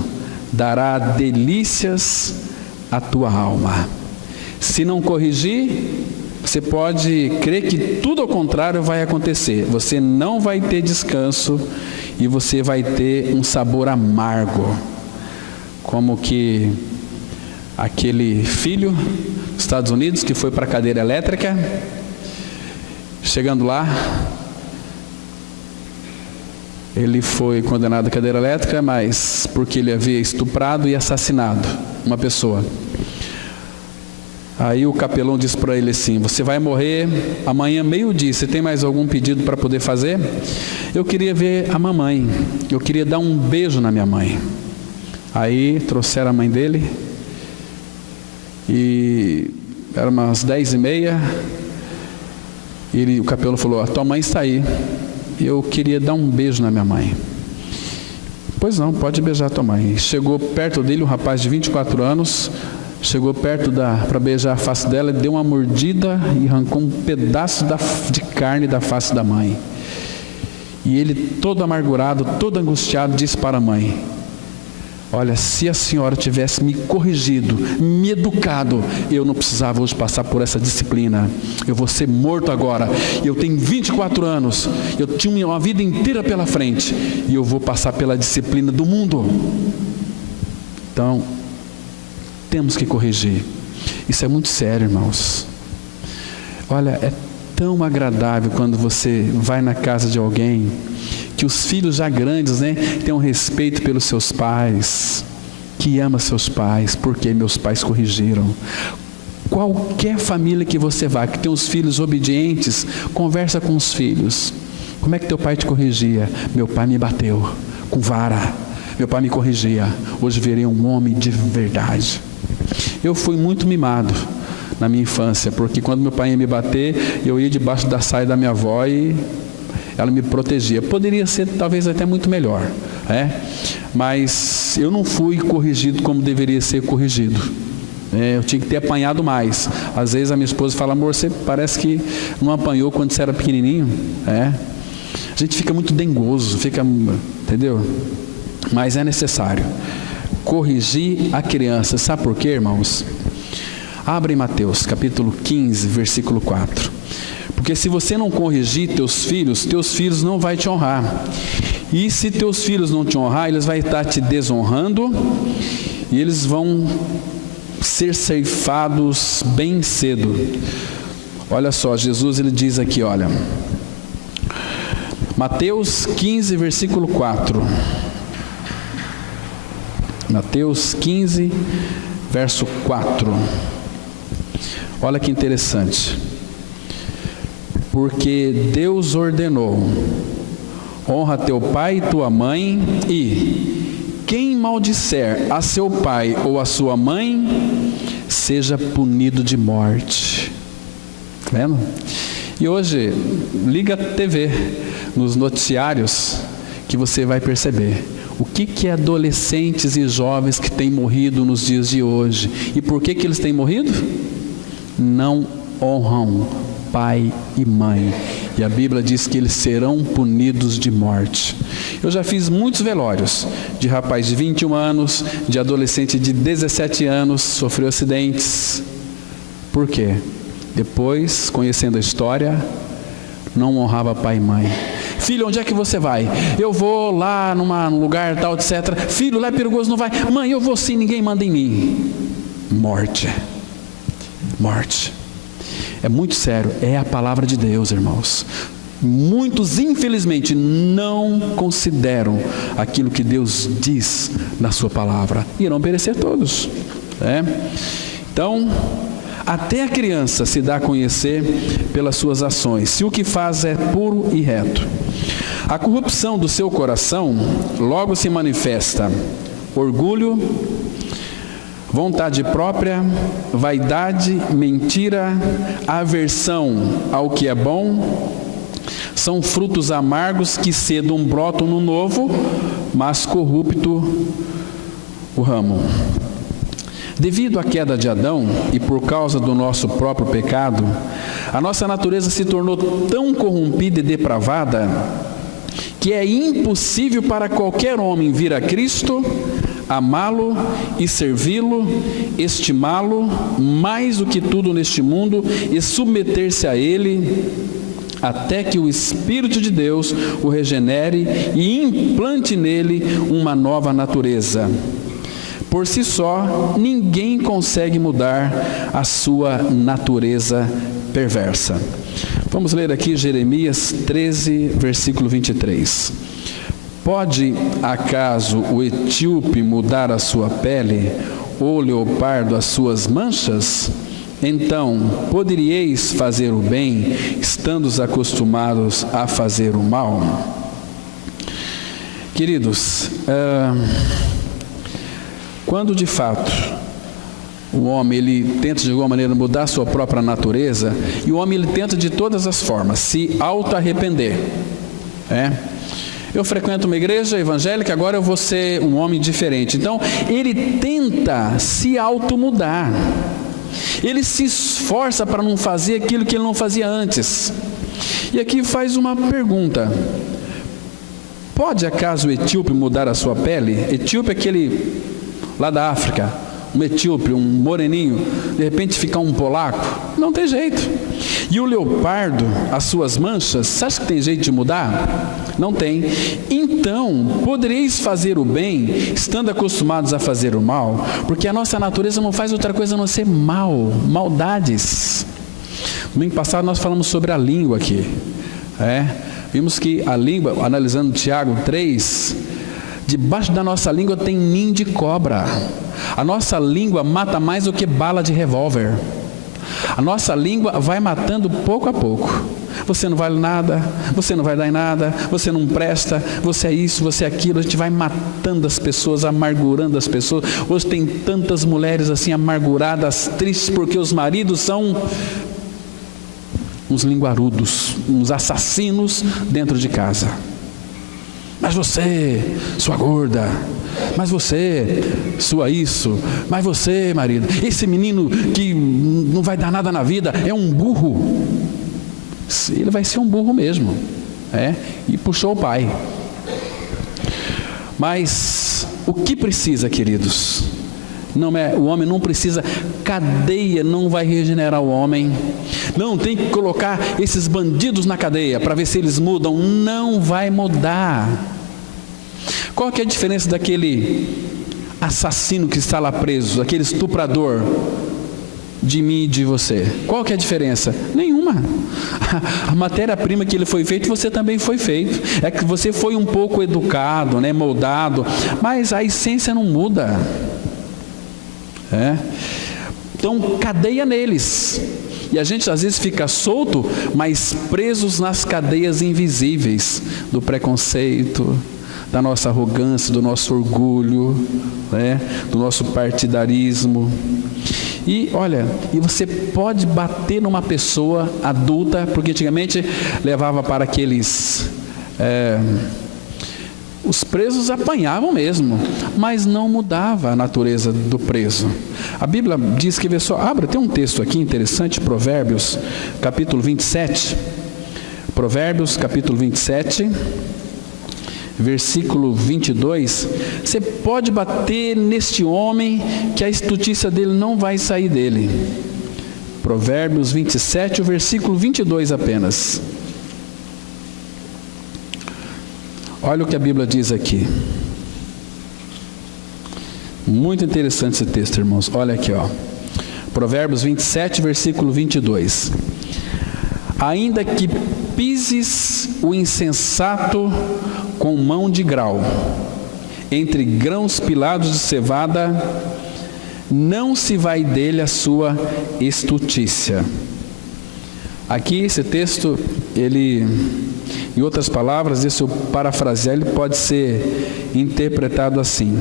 dará delícias à tua alma. Se não corrigir, você pode crer que tudo ao contrário vai acontecer. Você não vai ter descanso e você vai ter um sabor amargo. Como que aquele filho dos Estados Unidos que foi para a cadeira elétrica, chegando lá, ele foi condenado à cadeira elétrica, mas porque ele havia estuprado e assassinado uma pessoa. Aí o capelão disse para ele assim, você vai morrer amanhã meio-dia, você tem mais algum pedido para poder fazer? Eu queria ver a mamãe, eu queria dar um beijo na minha mãe. Aí trouxeram a mãe dele, e era umas 10h30, o capelão falou, a tua mãe está aí, eu queria dar um beijo na minha mãe. Pois não, pode beijar a tua mãe. Chegou perto dele, um rapaz de 24 anos, chegou perto para beijar a face dela, deu uma mordida e arrancou um pedaço de carne da face da mãe. E ele, todo amargurado, todo angustiado, disse para a mãe, olha, se a senhora tivesse me corrigido, me educado, eu não precisava hoje passar por essa disciplina. Eu vou ser morto agora. Eu tenho 24 anos. Eu tinha uma vida inteira pela frente. E eu vou passar pela disciplina do mundo. Então, temos que corrigir. Isso é muito sério, irmãos. Olha, é tão agradável quando você vai na casa de alguém, que os filhos já grandes, né, têm um respeito pelos seus pais, que ama seus pais, porque meus pais corrigiram. Qualquer família que você vá, que tem os filhos obedientes, conversa com os filhos. Como é que teu pai te corrigia? Meu pai me bateu com vara. Meu pai me corrigia. Hoje virei um homem de verdade. Eu fui muito mimado na minha infância, porque quando meu pai ia me bater, eu ia debaixo da saia da minha avó e ela me protegia. Poderia ser talvez até muito melhor, mas eu não fui corrigido como deveria ser corrigido. Eu tinha que ter apanhado mais. Às vezes a minha esposa fala: amor, você parece que não apanhou quando você era pequenininho. A gente fica muito dengoso, entendeu? Mas é necessário corrigir a criança. Sabe por quê, irmãos? Abre em Mateus, capítulo 15, versículo 4. Porque se você não corrigir teus filhos não vão te honrar. E se teus filhos não te honrar, eles vão estar te desonrando e eles vão ser ceifados bem cedo. Olha só, Jesus ele diz aqui, olha, Mateus 15, versículo 4. Mateus 15, verso 4. Olha que interessante. Porque Deus ordenou: honra teu pai e tua mãe, e quem maldisser a seu pai ou a sua mãe, seja punido de morte. Tá vendo? E hoje, liga a TV, nos noticiários, que você vai perceber o que é adolescentes e jovens que têm morrido nos dias de hoje. E por que eles têm morrido? Não honram pai e mãe. E a Bíblia diz que eles serão punidos de morte. Eu já fiz muitos velórios de rapaz de 21 anos, de adolescente de 17 anos, sofreu acidentes. Por quê? Depois, conhecendo a história, não honrava pai e mãe. Filho, onde é que você vai? Eu vou lá num lugar tal, etc. Filho, lá é perigoso, não vai. Mãe, eu vou sim, ninguém manda em mim. Morte. Morte. É muito sério, é a palavra de Deus, irmãos. Muitos, infelizmente, não consideram aquilo que Deus diz na sua palavra. Irão perecer todos. Então, até a criança se dá a conhecer pelas suas ações, se o que faz é puro e reto. A corrupção do seu coração logo se manifesta: orgulho, vontade própria, vaidade, mentira, aversão ao que é bom. São frutos amargos que cedo brotam no novo, mas corrupto o ramo. Devido à queda de Adão e por causa do nosso próprio pecado, a nossa natureza se tornou tão corrompida e depravada que é impossível para qualquer homem vir a Cristo, amá-lo e servi-lo, estimá-lo mais do que tudo neste mundo e submeter-se a Ele, até que o Espírito de Deus o regenere e implante nele uma nova natureza. Por si só, ninguém consegue mudar a sua natureza perversa. Vamos ler aqui Jeremias 13, versículo 23. Pode acaso o etíope mudar a sua pele, ou o leopardo as suas manchas? Então, poderíeis fazer o bem, estando acostumados a fazer o mal? Queridos, quando de fato o homem ele tenta de alguma maneira mudar a sua própria natureza, e o homem ele tenta de todas as formas se auto-arrepender. Eu frequento uma igreja evangélica, agora eu vou ser um homem diferente. Então, ele tenta se auto-mudar. Ele se esforça para não fazer aquilo que ele não fazia antes. E aqui faz uma pergunta: pode acaso o etíope mudar a sua pele? Etíope é aquele lá da África, um etíope, um moreninho, de repente ficar um polaco? Não tem jeito. E o leopardo, as suas manchas, você acha que tem jeito de mudar? Não tem. Então, podereis fazer o bem, estando acostumados a fazer o mal, porque a nossa natureza não faz outra coisa a não ser mal, maldades. Domingo passado nós falamos sobre a língua aqui. Vimos que a língua, analisando Tiago 3, debaixo da nossa língua tem ninho de cobra. A nossa língua mata mais do que bala de revólver. A nossa língua vai matando pouco a pouco. Você não vale nada, você não vai dar em nada, você não presta, você é isso, você é aquilo. A gente vai matando as pessoas, amargurando as pessoas. Hoje tem tantas mulheres assim amarguradas, tristes, porque os maridos são uns linguarudos, uns assassinos dentro de casa. Mas você, sua gorda, mas você, sua isso, mas você, marido, esse menino que não vai dar nada na vida, é um burro. Ele vai ser um burro mesmo. E puxou o pai. Mas o que precisa, queridos? O homem não precisa, cadeia não vai regenerar o homem. Não, tem que colocar esses bandidos na cadeia para ver se eles mudam. Não vai mudar. Qual que é a diferença daquele assassino que está lá preso, aquele estuprador, de mim e de você? Qual que é a diferença? Nenhuma. A matéria-prima que ele foi feito, você também foi feito. É que você foi um pouco educado, moldado, mas a essência não muda. Então, cadeia neles. E a gente às vezes fica solto, mas presos nas cadeias invisíveis do preconceito, da nossa arrogância, do nosso orgulho, do nosso partidarismo. E olha, você pode bater numa pessoa adulta, porque antigamente levava para aqueles... os presos apanhavam mesmo, mas não mudava a natureza do preso. A Bíblia diz que, tem um texto aqui interessante, Provérbios, capítulo 27. Provérbios, capítulo 27, versículo 22. Você pode bater neste homem, que a estutícia dele não vai sair dele. Provérbios 27, o versículo 22 apenas. Olha o que a Bíblia diz aqui. Muito interessante esse texto, irmãos. Olha aqui, Provérbios 27, versículo 22. Ainda que pises o insensato com mão de grau, entre grãos pilados de cevada, não se vai dele a sua estutícia. Aqui esse texto, em outras palavras, se eu parafrasear, ele pode ser interpretado assim: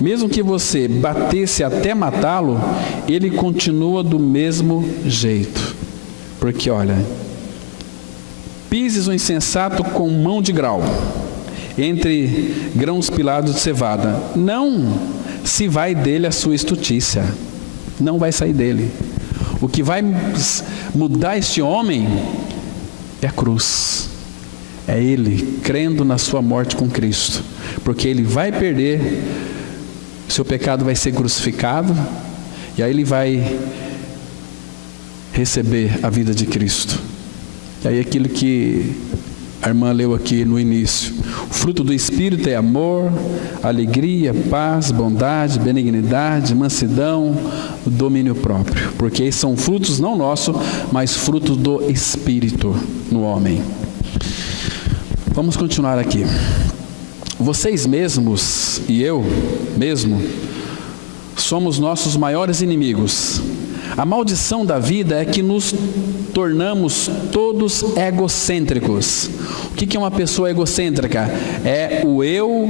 mesmo que você batesse até matá-lo, ele continua do mesmo jeito. Porque olha, pises o insensato com mão de grau, entre grãos pilados de cevada, não se vai dele a sua estutícia. Não vai sair dele. O que vai mudar este homem é a cruz. É ele crendo na sua morte com Cristo. Porque ele vai perder, seu pecado vai ser crucificado, e aí ele vai receber a vida de Cristo. E aí aquilo que a irmã leu aqui no início: o fruto do Espírito é amor, alegria, paz, bondade, benignidade, mansidão, domínio próprio. Porque esses são frutos não nossos, mas frutos do Espírito no homem. Vamos continuar aqui. Vocês mesmos e eu mesmo somos nossos maiores inimigos. A maldição da vida é que nos tornamos todos egocêntricos. O que é uma pessoa egocêntrica? É o eu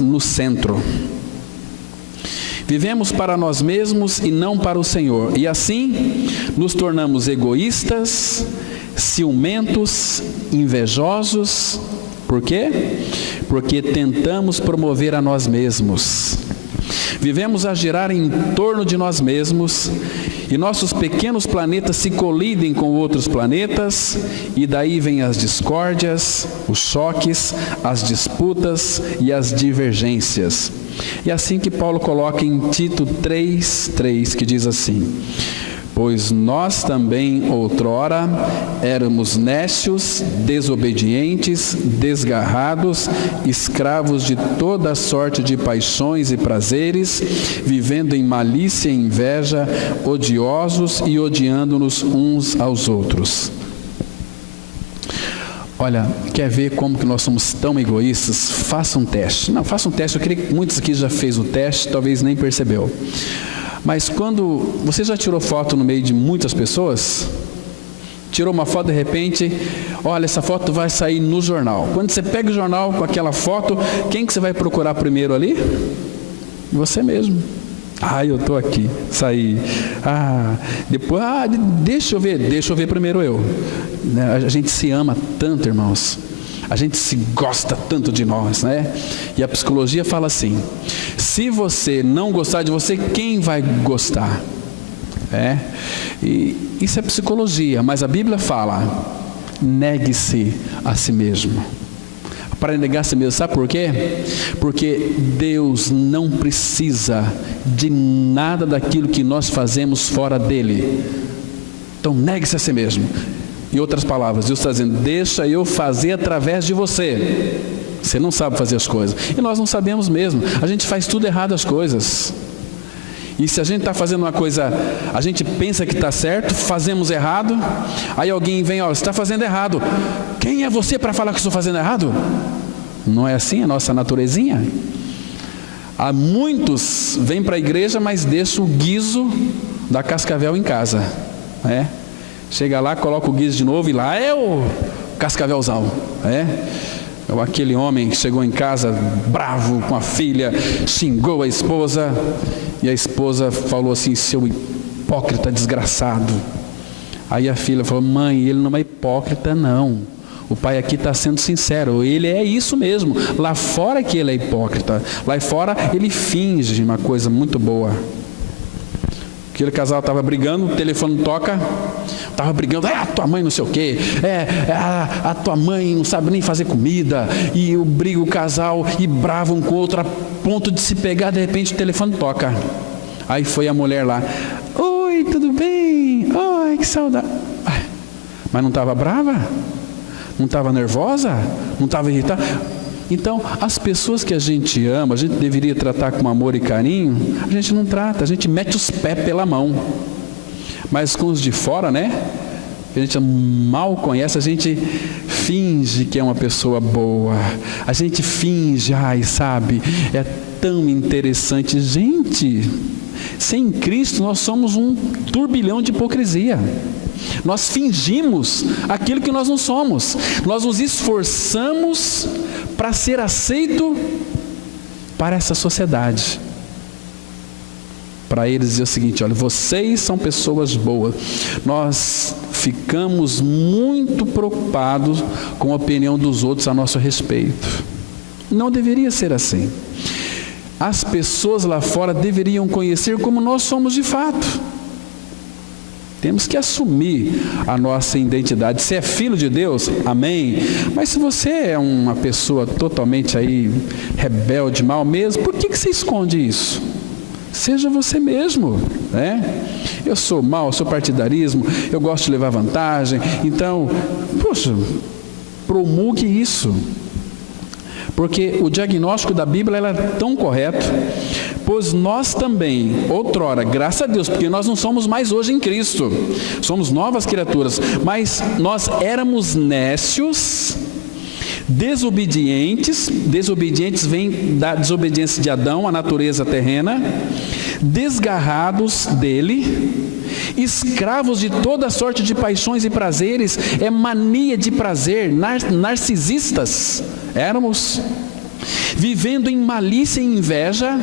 no centro. Vivemos para nós mesmos e não para o Senhor. E assim nos tornamos egoístas, ciumentos, invejosos. Por quê? Porque tentamos promover a nós mesmos. Vivemos a girar em torno de nós mesmos e nossos pequenos planetas se colidem com outros planetas, e daí vêm as discórdias, os choques, as disputas e as divergências. E assim que Paulo coloca em Tito 3:3, que diz assim: pois nós também outrora éramos nécios, desobedientes, desgarrados, escravos de toda sorte de paixões e prazeres, vivendo em malícia e inveja, odiosos e odiando-nos uns aos outros. Olha, quer ver como que nós somos tão egoístas? Faça um teste. Não, faça um teste. Eu creio que muitos aqui já fez o teste, talvez nem percebeu. Mas quando você já tirou foto no meio de muitas pessoas, tirou uma foto de repente, olha, essa foto vai sair no jornal. Quando você pega o jornal com aquela foto, quem que você vai procurar primeiro ali? Você mesmo. Eu estou aqui, saí. Depois, deixa eu ver primeiro eu. A gente se ama tanto, irmãos. A gente se gosta tanto de nós, né? E a psicologia fala assim: se você não gostar de você, quem vai gostar? E isso é psicologia, mas a Bíblia fala: negue-se a si mesmo. Para negar a si mesmo, sabe por quê? Porque Deus não precisa de nada daquilo que nós fazemos fora dele. Então negue-se a si mesmo. Em outras palavras, Deus está dizendo: deixa eu fazer através de você. Você não sabe fazer as coisas. E nós não sabemos mesmo. A gente faz tudo errado as coisas. E se a gente está fazendo uma coisa, a gente pensa que está certo, fazemos errado. Aí alguém vem, você está fazendo errado. Quem é você para falar que estou fazendo errado? Não é assim a nossa naturezinha? Há muitos vêm para a igreja, mas deixam o guizo da Cascavel em casa. Chega lá, coloca o guizo de novo e lá é o cascavelzão. Aquele homem que chegou em casa bravo com a filha, xingou a esposa, e a esposa falou assim: seu hipócrita desgraçado. Aí a filha falou: mãe, ele não é hipócrita não, o pai aqui está sendo sincero, ele é isso mesmo. Lá fora que ele é hipócrita, lá fora ele finge uma coisa muito boa. Aquele casal estava brigando, o telefone toca, estava brigando: tua mãe não sei o quê, a tua mãe não sabe nem fazer comida, e briga o casal, e brava um com o outro, a ponto de se pegar. De repente o telefone toca, aí foi a mulher lá: oi, tudo bem? Oi, que saudade. Mas não estava brava? Não estava nervosa? Não estava irritada? Então, as pessoas que a gente ama, a gente deveria tratar com amor e carinho, a gente não trata, a gente mete os pés pela mão. Mas com os de fora, que a gente mal conhece, a gente finge que é uma pessoa boa, a gente finge, sabe, é tão interessante. Gente, sem Cristo nós somos um turbilhão de hipocrisia. Nós fingimos aquilo que nós não somos. Nós nos esforçamos para ser aceito para essa sociedade. Para eles dizer o seguinte: olha, vocês são pessoas boas. Nós ficamos muito preocupados com a opinião dos outros a nosso respeito. Não deveria ser assim. As pessoas lá fora deveriam conhecer como nós somos de fato. Temos que assumir a nossa identidade. Se é filho de Deus, amém. Mas se você é uma pessoa totalmente rebelde, mal mesmo, por que você esconde isso? Seja você mesmo, Eu sou mal, eu sou partidarismo, eu gosto de levar vantagem. Então, promulgue isso. Porque o diagnóstico da Bíblia é tão correto. Pois nós também, outrora, graças a Deus, porque nós não somos mais hoje em Cristo, somos novas criaturas, mas nós éramos nécios, desobedientes vem da desobediência de Adão, a natureza terrena, desgarrados dele, escravos de toda sorte de paixões e prazeres, mania de prazer, narcisistas, éramos, vivendo em malícia e inveja,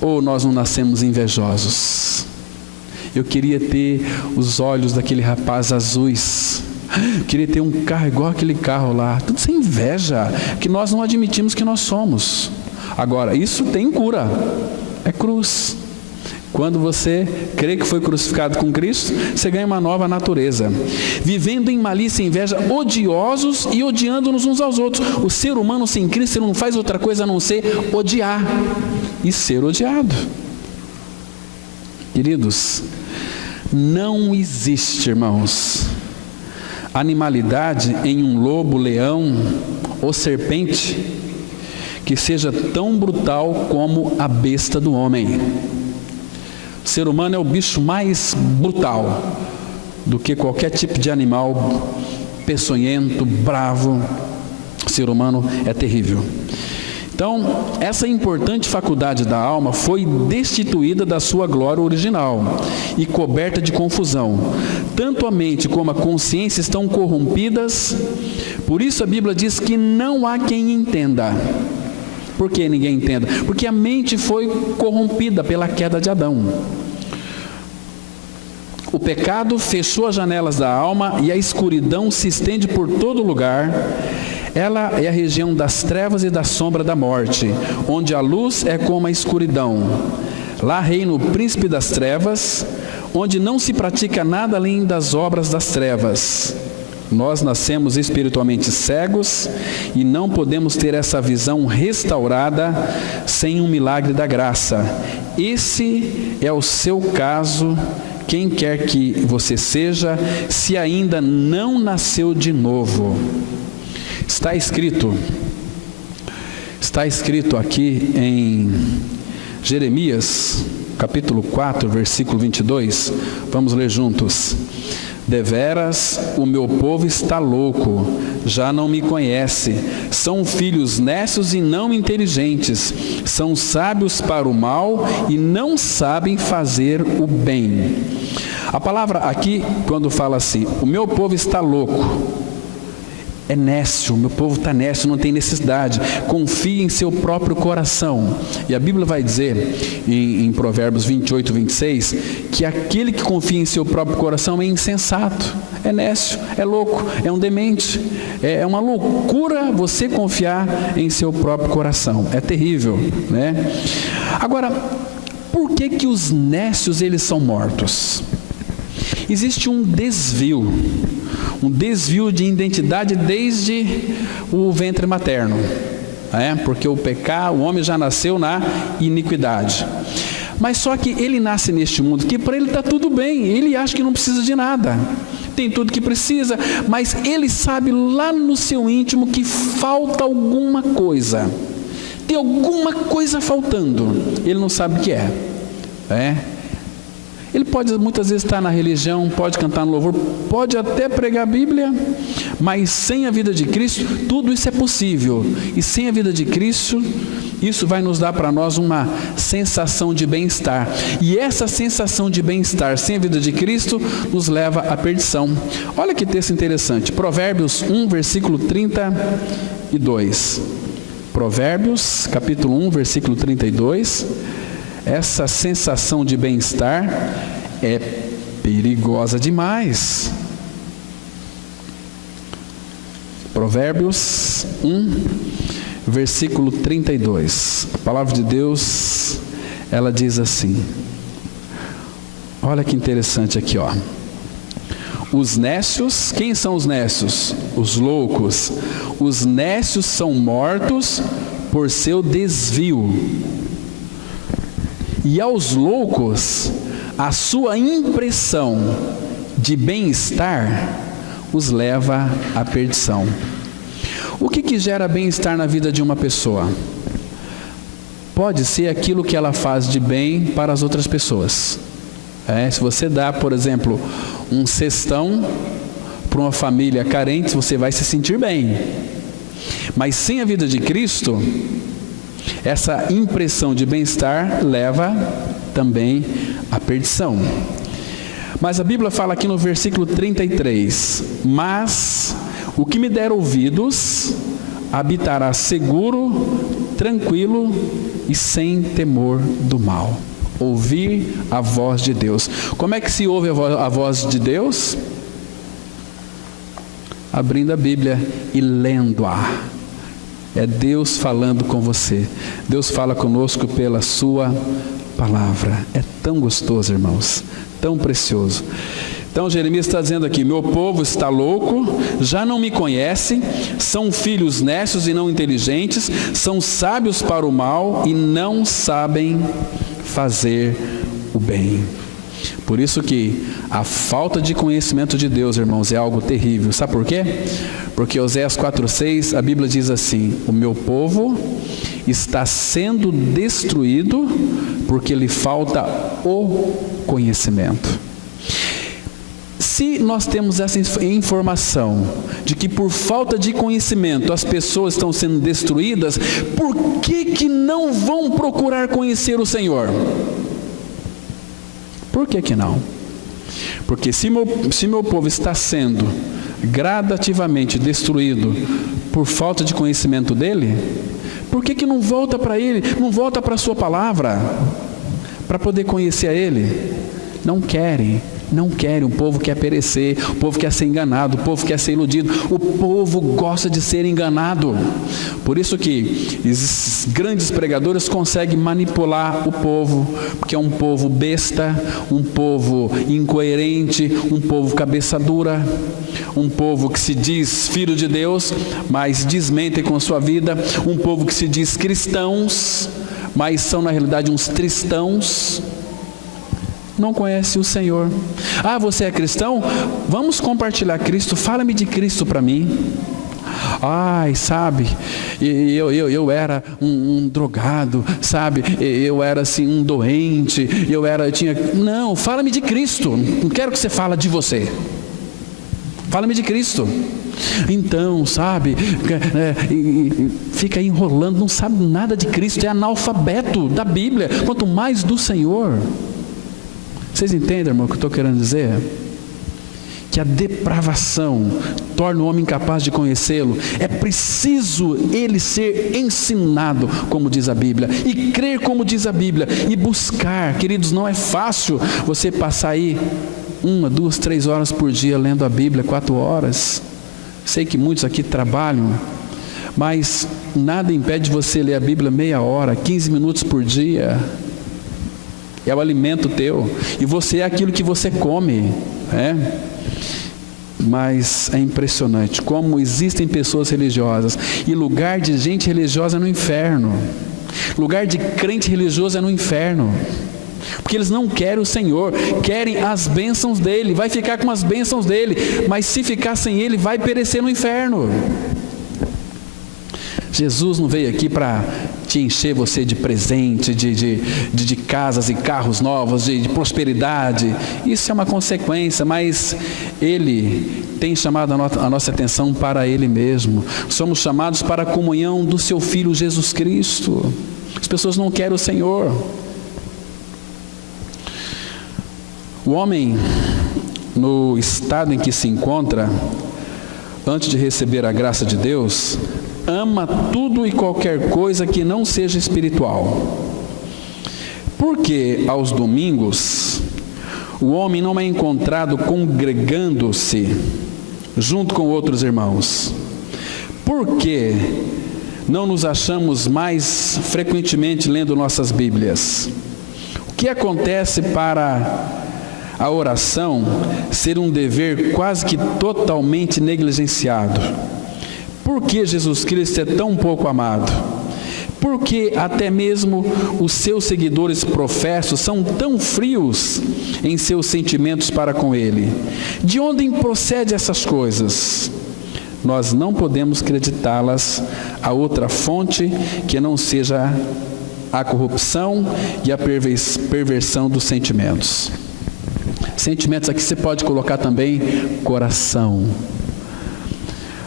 ou nós não nascemos invejosos? Eu queria ter os olhos daquele rapaz azuis. Queria ter um carro igual aquele carro lá. Tudo sem inveja, que nós não admitimos que nós somos. Agora, isso tem cura. É cruz. Quando você crê que foi crucificado com Cristo, você ganha uma nova natureza. Vivendo em malícia e inveja, odiosos e odiando-nos uns aos outros. O ser humano sem Cristo não faz outra coisa a não ser odiar e ser odiado. Queridos, não existe, irmãos, animalidade em um lobo, leão ou serpente que seja tão brutal como a besta do homem. O ser humano é o bicho mais brutal do que qualquer tipo de animal peçonhento, bravo. O ser humano é terrível. Então, essa importante faculdade da alma foi destituída da sua glória original e coberta de confusão. Tanto a mente como a consciência estão corrompidas. Por isso a Bíblia diz que não há quem entenda. Por que ninguém entenda? Porque a mente foi corrompida pela queda de Adão. O pecado fechou as janelas da alma e a escuridão se estende por todo lugar. Ela é a região das trevas e da sombra da morte, onde a luz é como a escuridão. Lá reina o príncipe das trevas, onde não se pratica nada além das obras das trevas. Nós nascemos espiritualmente cegos e não podemos ter essa visão restaurada sem um milagre da graça. Esse é o seu caso, quem quer que você seja, se ainda não nasceu de novo. Está escrito aqui em Jeremias, capítulo 4, versículo 22. Vamos ler juntos. Deveras, o meu povo está louco, já não me conhece. São filhos nécios e não inteligentes. São sábios para o mal e não sabem fazer o bem. A palavra aqui, quando fala assim, o meu povo está louco, é nécio, meu povo está nécio, não tem necessidade, confia em seu próprio coração. E a Bíblia vai dizer, em Provérbios 28, 26, que aquele que confia em seu próprio coração é insensato, é nécio, é louco, é um demente. É uma loucura você confiar em seu próprio coração, é terrível, né? Agora, por que os nécios eles são mortos? Existe um desvio de identidade desde o ventre materno, porque o homem já nasceu na iniquidade. Mas só que ele nasce neste mundo que para ele está tudo bem, ele acha que não precisa de nada, tem tudo que precisa, mas ele sabe lá no seu íntimo que falta alguma coisa, tem alguma coisa faltando, ele não sabe o que é. Ele pode muitas vezes estar na religião, pode cantar no louvor, pode até pregar a Bíblia, mas sem a vida de Cristo, tudo isso é possível. E sem a vida de Cristo, isso vai nos dar para nós uma sensação de bem-estar. E essa sensação de bem-estar sem a vida de Cristo nos leva à perdição. Olha que texto interessante, Provérbios 1, versículo 32. Provérbios, capítulo 1, versículo 32. Essa sensação de bem-estar é perigosa demais. Provérbios 1, versículo 32. A palavra de Deus, ela diz assim. Olha que interessante aqui, ó. Os nécios, quem são os nécios? Os loucos. Os nécios são mortos por seu desvio. E aos loucos, a sua impressão de bem-estar os leva à perdição. O que gera bem-estar na vida de uma pessoa? Pode ser aquilo que ela faz de bem para as outras pessoas. Se você dá, por exemplo, um cestão para uma família carente, você vai se sentir bem. Mas sem a vida de Cristo, essa impressão de bem-estar leva também à perdição. Mas a Bíblia fala aqui no versículo 33, mas o que me der ouvidos habitará seguro, tranquilo e sem temor do mal. Ouvir a voz de Deus. Como é que se ouve a voz de Deus? abrindo a Bíblia e lendo-a. É Deus falando com você. Deus fala conosco pela sua palavra. É tão gostoso, irmãos, tão precioso. Então Jeremias está dizendo aqui: meu povo está louco, já não me conhece, são filhos necios e não inteligentes, são sábios para o mal e não sabem fazer o bem. Por isso que a falta de conhecimento de Deus, irmãos, é algo terrível. Sabe por quê? Porque Oséias 4:6, a Bíblia diz assim: o meu povo está sendo destruído porque lhe falta o conhecimento. Se nós temos essa informação de que por falta de conhecimento as pessoas estão sendo destruídas, por que não vão procurar conhecer o Senhor? Por que não? Porque se meu povo está sendo gradativamente destruído por falta de conhecimento dele, por que não volta para ele, não volta para a sua palavra, para poder conhecer a ele? Não querem. O povo quer perecer, o povo quer ser enganado, o povo quer ser iludido, o povo gosta de ser enganado. Por isso que esses grandes pregadores conseguem manipular o povo, porque é um povo besta, um povo incoerente, um povo cabeça dura, um povo que se diz filho de Deus, mas desmentem com a sua vida, um povo que se diz cristãos, mas são na realidade uns tristãos. Não conhece o Senhor. Ah, você é cristão? Vamos compartilhar Cristo, fala-me de Cristo para mim. Ai, sabe, eu era um drogado, sabe, eu era assim um doente, não, fala-me de Cristo, não quero que você fale de você, fala-me de Cristo. Então, sabe, fica aí enrolando, não sabe nada de Cristo, é analfabeto da Bíblia, quanto mais do Senhor. Vocês entendem, irmão, o que eu estou querendo dizer? Que a depravação torna o homem incapaz de conhecê-lo. É preciso ele ser ensinado, como diz a Bíblia, e crer como diz a Bíblia, e buscar. Queridos, não é fácil você passar aí 1, 2, 3 horas por dia lendo a Bíblia, 4 horas. Sei que muitos aqui trabalham, mas nada impede você ler a Bíblia meia hora, 15 minutos por dia. É o alimento teu, e você é aquilo que você come, Mas é impressionante como existem pessoas religiosas, e lugar de gente religiosa é no inferno, lugar de crente religioso é no inferno, porque eles não querem o Senhor, querem as bênçãos dele, vai ficar com as bênçãos dele, mas se ficar sem ele, vai perecer no inferno. Jesus não veio aqui para te encher você de presente, de casas e carros novos, de prosperidade. Isso é uma consequência, mas Ele tem chamado a nossa atenção para Ele mesmo. Somos chamados para a comunhão do Seu Filho Jesus Cristo. As pessoas não querem o Senhor. O homem, no estado em que se encontra, antes de receber a graça de Deus, ama tudo e qualquer coisa que não seja espiritual. Porque aos domingos o homem não é encontrado congregando-se junto com outros irmãos? Por que não nos achamos mais frequentemente lendo nossas Bíblias? O que acontece para a oração ser um dever quase que totalmente negligenciado? Por que Jesus Cristo é tão pouco amado? Por que até mesmo os seus seguidores professos são tão frios em seus sentimentos para com Ele? De onde procedem essas coisas? Nós não podemos acreditá-las a outra fonte que não seja a corrupção e a perversão dos sentimentos. Sentimentos aqui você pode colocar também coração.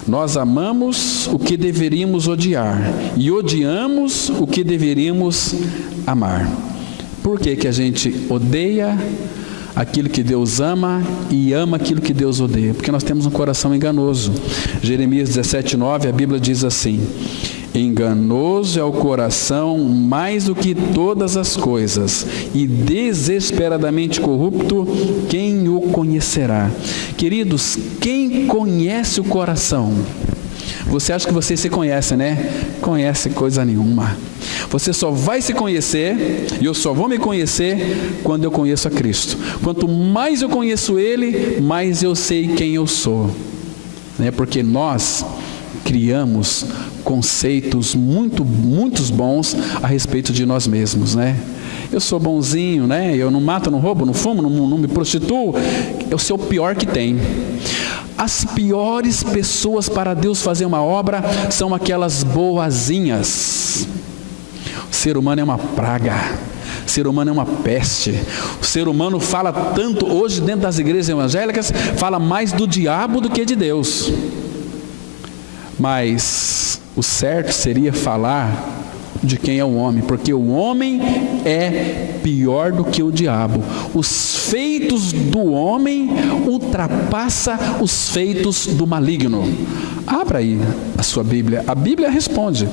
Nós amamos o que deveríamos odiar e odiamos o que deveríamos amar. Por que a gente odeia aquilo que Deus ama e ama aquilo que Deus odeia? Porque nós temos um coração enganoso. Jeremias 17:9, a Bíblia diz assim: Enganoso é o coração mais do que todas as coisas, e desesperadamente corrupto, quem o conhecerá? Queridos, quem conhece o coração? Você acha que você se conhece, né? Conhece coisa nenhuma. Você só vai se conhecer, e eu só vou me conhecer quando eu conheço a Cristo. Quanto mais eu conheço Ele, mais eu sei quem eu sou. Porque nós criamos conceitos muito bons a respeito de nós mesmos, né? Eu sou bonzinho, né? Eu não mato, não roubo, não fumo, não me prostituo. Eu sou o pior que tem. As piores pessoas para Deus fazer uma obra são aquelas boazinhas. O ser humano é uma praga. O ser humano é uma peste. O ser humano fala tanto, hoje dentro das igrejas evangélicas, fala mais do diabo do que de Deus. Mas o certo seria falar de quem é o homem, porque o homem é pior do que o diabo. Os feitos do homem ultrapassam os feitos do maligno. Abra aí a sua Bíblia. A Bíblia responde.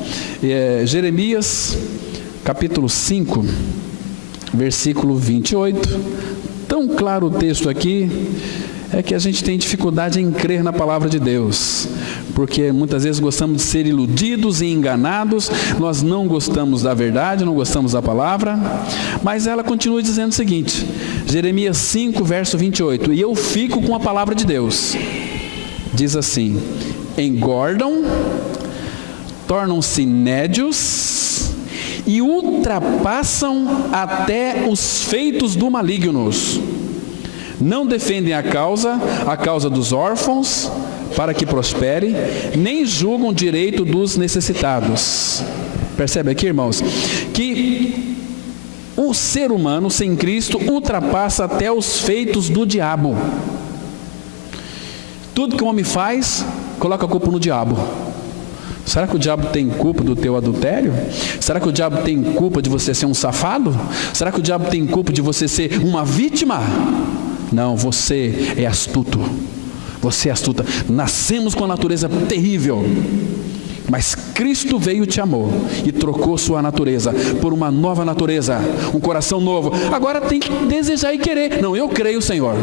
Jeremias, capítulo 5, versículo 28. Tão claro o texto aqui, é que a gente tem dificuldade em crer na palavra de Deus, porque muitas vezes gostamos de ser iludidos e enganados, nós não gostamos da verdade, não gostamos da palavra, mas ela continua dizendo o seguinte, Jeremias 5, verso 28, e eu fico com a palavra de Deus, diz assim, engordam, tornam-se nédios e ultrapassam até os feitos do malignos. Não defendem a causa dos órfãos, para que prospere, nem julgam o direito dos necessitados. Percebe aqui, irmãos, que o ser humano sem Cristo ultrapassa até os feitos do diabo. Tudo que o homem faz, coloca a culpa no diabo. Será que o diabo tem culpa do teu adultério? Será que o diabo tem culpa de você ser um safado? Será que o diabo tem culpa de você ser uma vítima? Não, você é astuto. Você é astuta. Nascemos com a natureza terrível, mas Cristo veio e te amou e trocou sua natureza por uma nova natureza, um coração novo. Agora tem que desejar e querer. Não, eu creio, Senhor.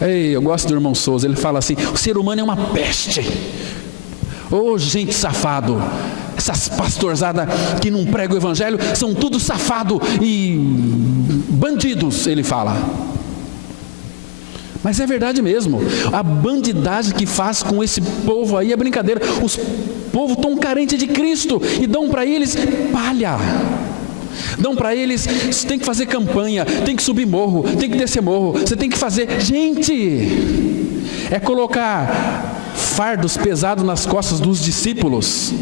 Ei, eu gosto do irmão Souza. Ele fala assim: o ser humano é uma peste. Ô, gente safado. Essas pastorzadas que não pregam o evangelho são tudo safado e bandidos, ele fala. Mas é verdade mesmo. A bandidagem que faz com esse povo aí é brincadeira. Os povos estão carentes de Cristo e dão para eles palha. Dão para eles, você tem que fazer campanha, tem que subir morro, tem que descer morro, você tem que fazer. Gente, é colocar fardos pesados nas costas dos discípulos.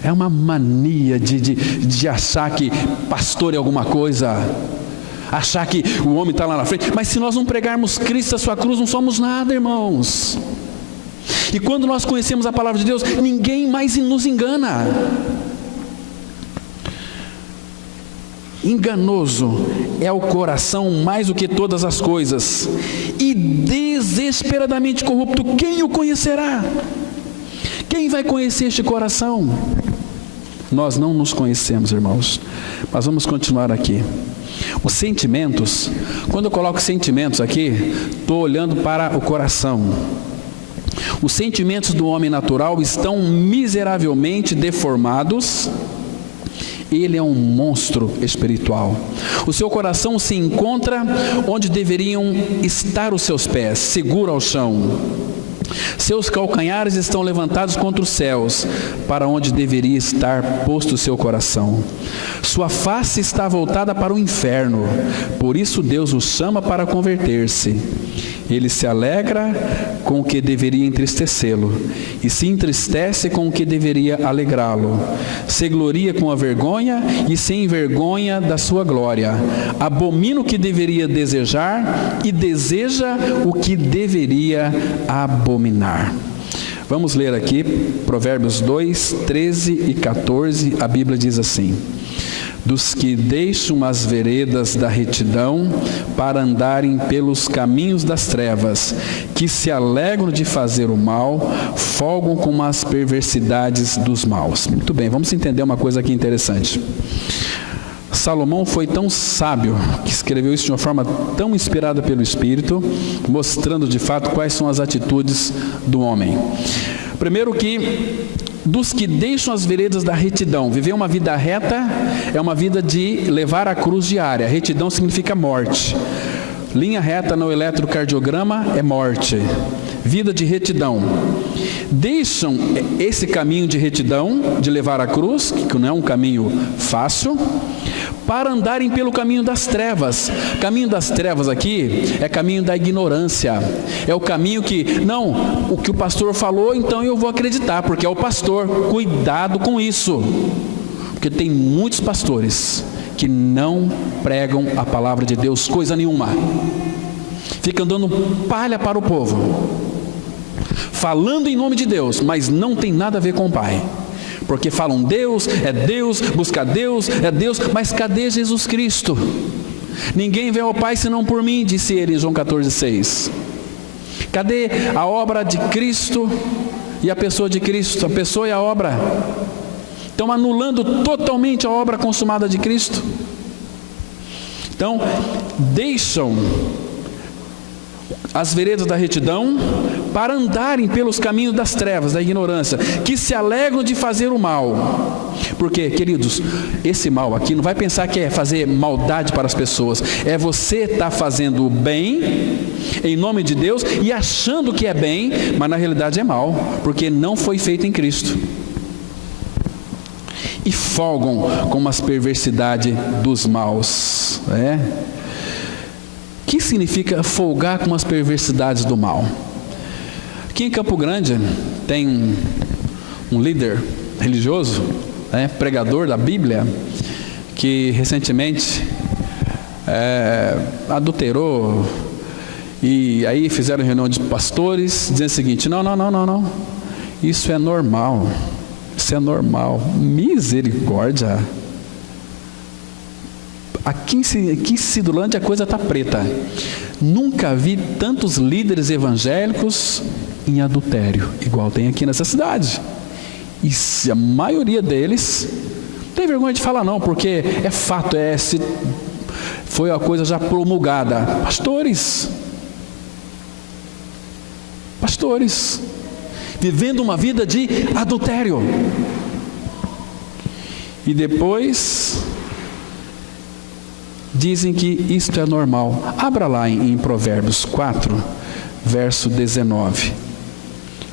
É uma mania de achar que pastor é alguma coisa, achar que o homem está lá na frente. Mas se nós não pregarmos Cristo, a sua cruz, não somos nada, irmãos. E quando nós conhecemos a palavra de Deus, ninguém mais nos engana. Enganoso é o coração mais do que todas as coisas, e desesperadamente corrupto, quem o conhecerá? Quem vai conhecer este coração? Nós não nos conhecemos, irmãos, mas vamos continuar aqui. Os sentimentos, quando eu coloco sentimentos aqui, estou olhando para o coração. Os sentimentos do homem natural estão miseravelmente deformados. Ele é um monstro espiritual. O seu coração se encontra onde deveriam estar os seus pés, seguro ao chão. Seus calcanhares estão levantados contra os céus, para onde deveria estar posto o seu coração. Sua face está voltada para o inferno, por isso Deus o chama para converter-se. Ele se alegra com o que deveria entristecê-lo, e se entristece com o que deveria alegrá-lo. Se gloria com a vergonha e se envergonha da sua glória. Abomina o que deveria desejar e deseja o que deveria abominar. Vamos ler aqui Provérbios 2, 13 e 14, a Bíblia diz assim: dos que deixam as veredas da retidão para andarem pelos caminhos das trevas, que se alegram de fazer o mal, folgam com as perversidades dos maus. Muito bem, vamos entender uma coisa aqui interessante. Salomão foi tão sábio que escreveu isso de uma forma tão inspirada pelo Espírito, mostrando de fato quais são as atitudes do homem. Primeiro que dos que deixam as veredas da retidão. Viver uma vida reta é uma vida de levar a cruz diária. Retidão significa morte. Linha reta no eletrocardiograma é morte. Vida de retidão. Deixam esse caminho de retidão, de levar a cruz, que não é um caminho fácil, para andarem pelo caminho das trevas. Caminho das trevas aqui é caminho da ignorância. É o caminho que, não, o que o pastor falou, então eu vou acreditar, porque é o pastor. Cuidado com isso. Porque tem muitos pastores que não pregam a palavra de Deus coisa nenhuma. Ficam dando palha para o povo. Falando em nome de Deus, mas não tem nada a ver com o Pai. Porque falam Deus, busca Deus, é Deus, mas cadê Jesus Cristo? Ninguém vê ao Pai senão por mim, disse ele em João 14,6. Cadê a obra de Cristo e a pessoa de Cristo? A pessoa e a obra. Estão anulando totalmente a obra consumada de Cristo. Então, deixam as veredas da retidão para andarem pelos caminhos das trevas, da ignorância, que se alegram de fazer o mal. Porque, queridos, esse mal aqui não vai pensar que é fazer maldade para as pessoas, é você estar fazendo o bem em nome de Deus e achando que é bem, mas na realidade é mal, porque não foi feito em Cristo. E folgam com as perversidades dos maus. O que significa folgar com as perversidades do mal? Aqui em Campo Grande tem um líder religioso, pregador da Bíblia, que recentemente adulterou, e aí fizeram reunião de pastores dizendo o seguinte: não, isso é normal, misericórdia. Aqui em Cidrolândia a coisa está preta. Nunca vi tantos líderes evangélicos em adultério, igual tem aqui nessa cidade. E a maioria deles não tem vergonha de falar não, porque é fato, foi a coisa já promulgada. Pastores, vivendo uma vida de adultério. E depois dizem que isto é normal. Abra lá em Provérbios 4, verso 19.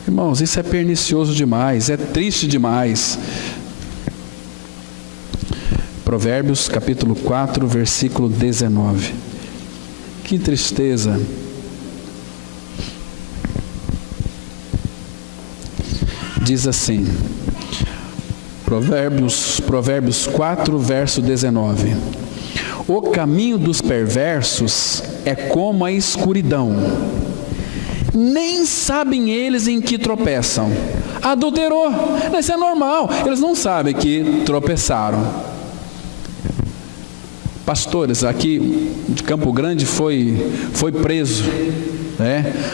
Irmãos, isso é pernicioso demais, é triste demais. Provérbios capítulo 4, versículo 19. Que tristeza. Diz assim, Provérbios 4, verso 19. O caminho dos perversos é como a escuridão, nem sabem eles em que tropeçam. Adulterou, isso é normal, eles não sabem que tropeçaram. Pastores aqui de Campo Grande foi preso,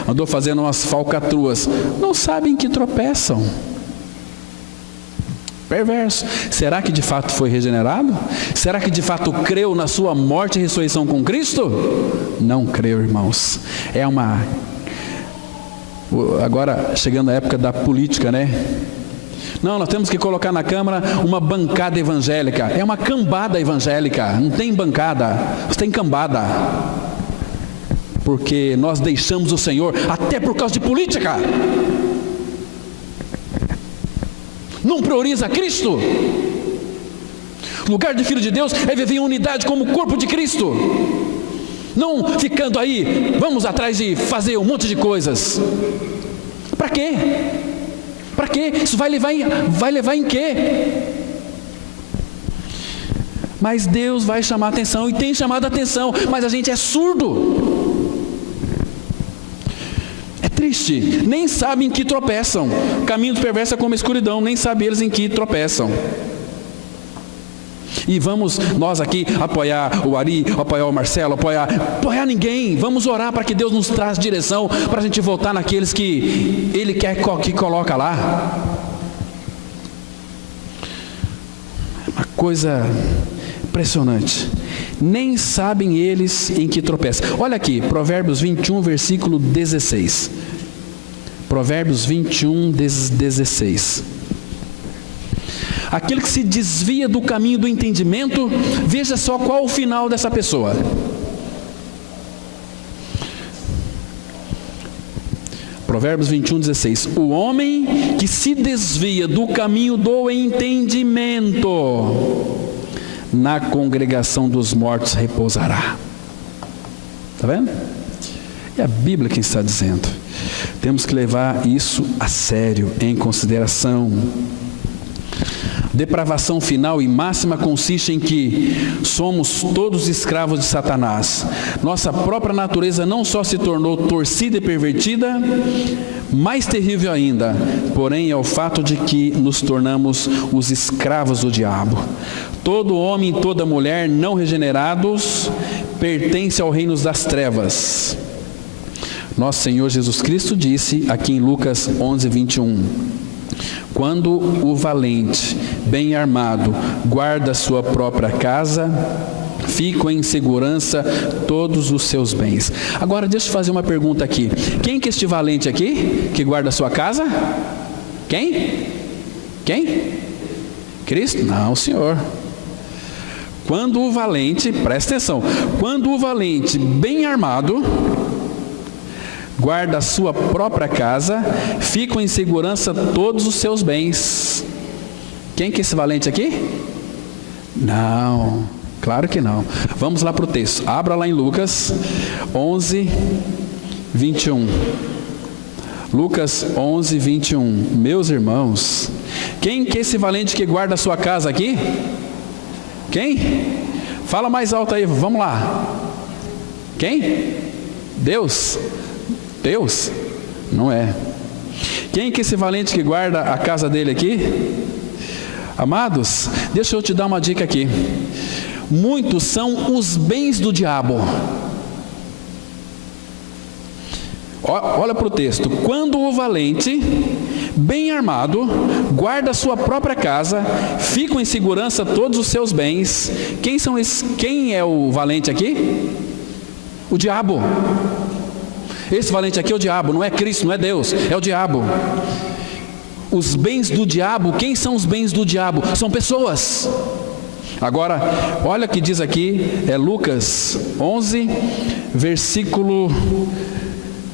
andou fazendo umas falcatruas, não sabem que tropeçam. Perverso. Será que de fato foi regenerado? Será que de fato creu na sua morte e ressurreição com Cristo? Não creu, irmãos. Agora, chegando a época da política, Não, nós temos que colocar na Câmara uma bancada evangélica. É uma cambada evangélica. Não tem bancada, você tem cambada. Porque nós deixamos o Senhor até por causa de política. Não prioriza Cristo. O lugar de filho de Deus é viver em unidade como o corpo de Cristo. Não ficando aí, vamos atrás de fazer um monte de coisas. Para quê? Para quê? Isso vai levar em quê? Mas Deus vai chamar a atenção e tem chamado a atenção, mas a gente é surdo. Triste, nem sabem em que tropeçam. O caminho do perverso é como a escuridão, nem sabem eles em que tropeçam. E vamos nós aqui apoiar o Ari, apoiar o Marcelo, apoiar ninguém. Vamos orar para que Deus nos traz direção, para a gente votar naqueles que Ele quer que coloca lá. Uma coisa impressionante. Nem sabem eles em que tropeçam. Olha aqui, Provérbios 21, versículo 16. Provérbios 21, 16. Aquele que se desvia do caminho do entendimento, veja só qual o final dessa pessoa. Provérbios 21, 16. O homem que se desvia do caminho do entendimento, na congregação dos mortos repousará. Está vendo? É a Bíblia quem está dizendo. Temos que levar isso a sério, em consideração. Depravação final e máxima consiste em que somos todos escravos de Satanás. Nossa própria natureza não só se tornou torcida e pervertida, mais terrível ainda, porém é o fato de que nos tornamos os escravos do diabo. Todo homem e toda mulher não regenerados pertence ao reino das trevas. Nosso Senhor Jesus Cristo disse aqui em Lucas 11, 21, quando o valente, bem armado, guarda sua própria casa, ficam em segurança todos os seus bens. Agora deixa eu fazer uma pergunta aqui. Quem que é este valente aqui, que guarda a sua casa? Quem? Cristo? Não, Senhor. Quando o valente, presta atenção, quando o valente, bem armado, guarda a sua própria casa, ficam em segurança todos os seus bens. Quem que é esse valente aqui? Não, claro que não. Vamos lá para o texto. Abra lá em Lucas 11, 21. Lucas 11, 21. Meus irmãos, quem que é esse valente que guarda a sua casa aqui? Quem? Fala mais alto aí, vamos lá. Quem? Deus? Deus? Não é. Quem que é esse valente que guarda a casa dele aqui? Amados, deixa eu te dar uma dica aqui. Muitos são os bens do diabo. Olha para o texto. Quando o valente, bem armado, guarda a sua própria casa, ficam em segurança todos os seus bens. Quem é o valente aqui? O diabo. Esse valente aqui é o diabo, não é Cristo, não é Deus, é o diabo. Os bens do diabo, quem são os bens do diabo? São pessoas. Agora, olha o que diz aqui, é Lucas 11, versículo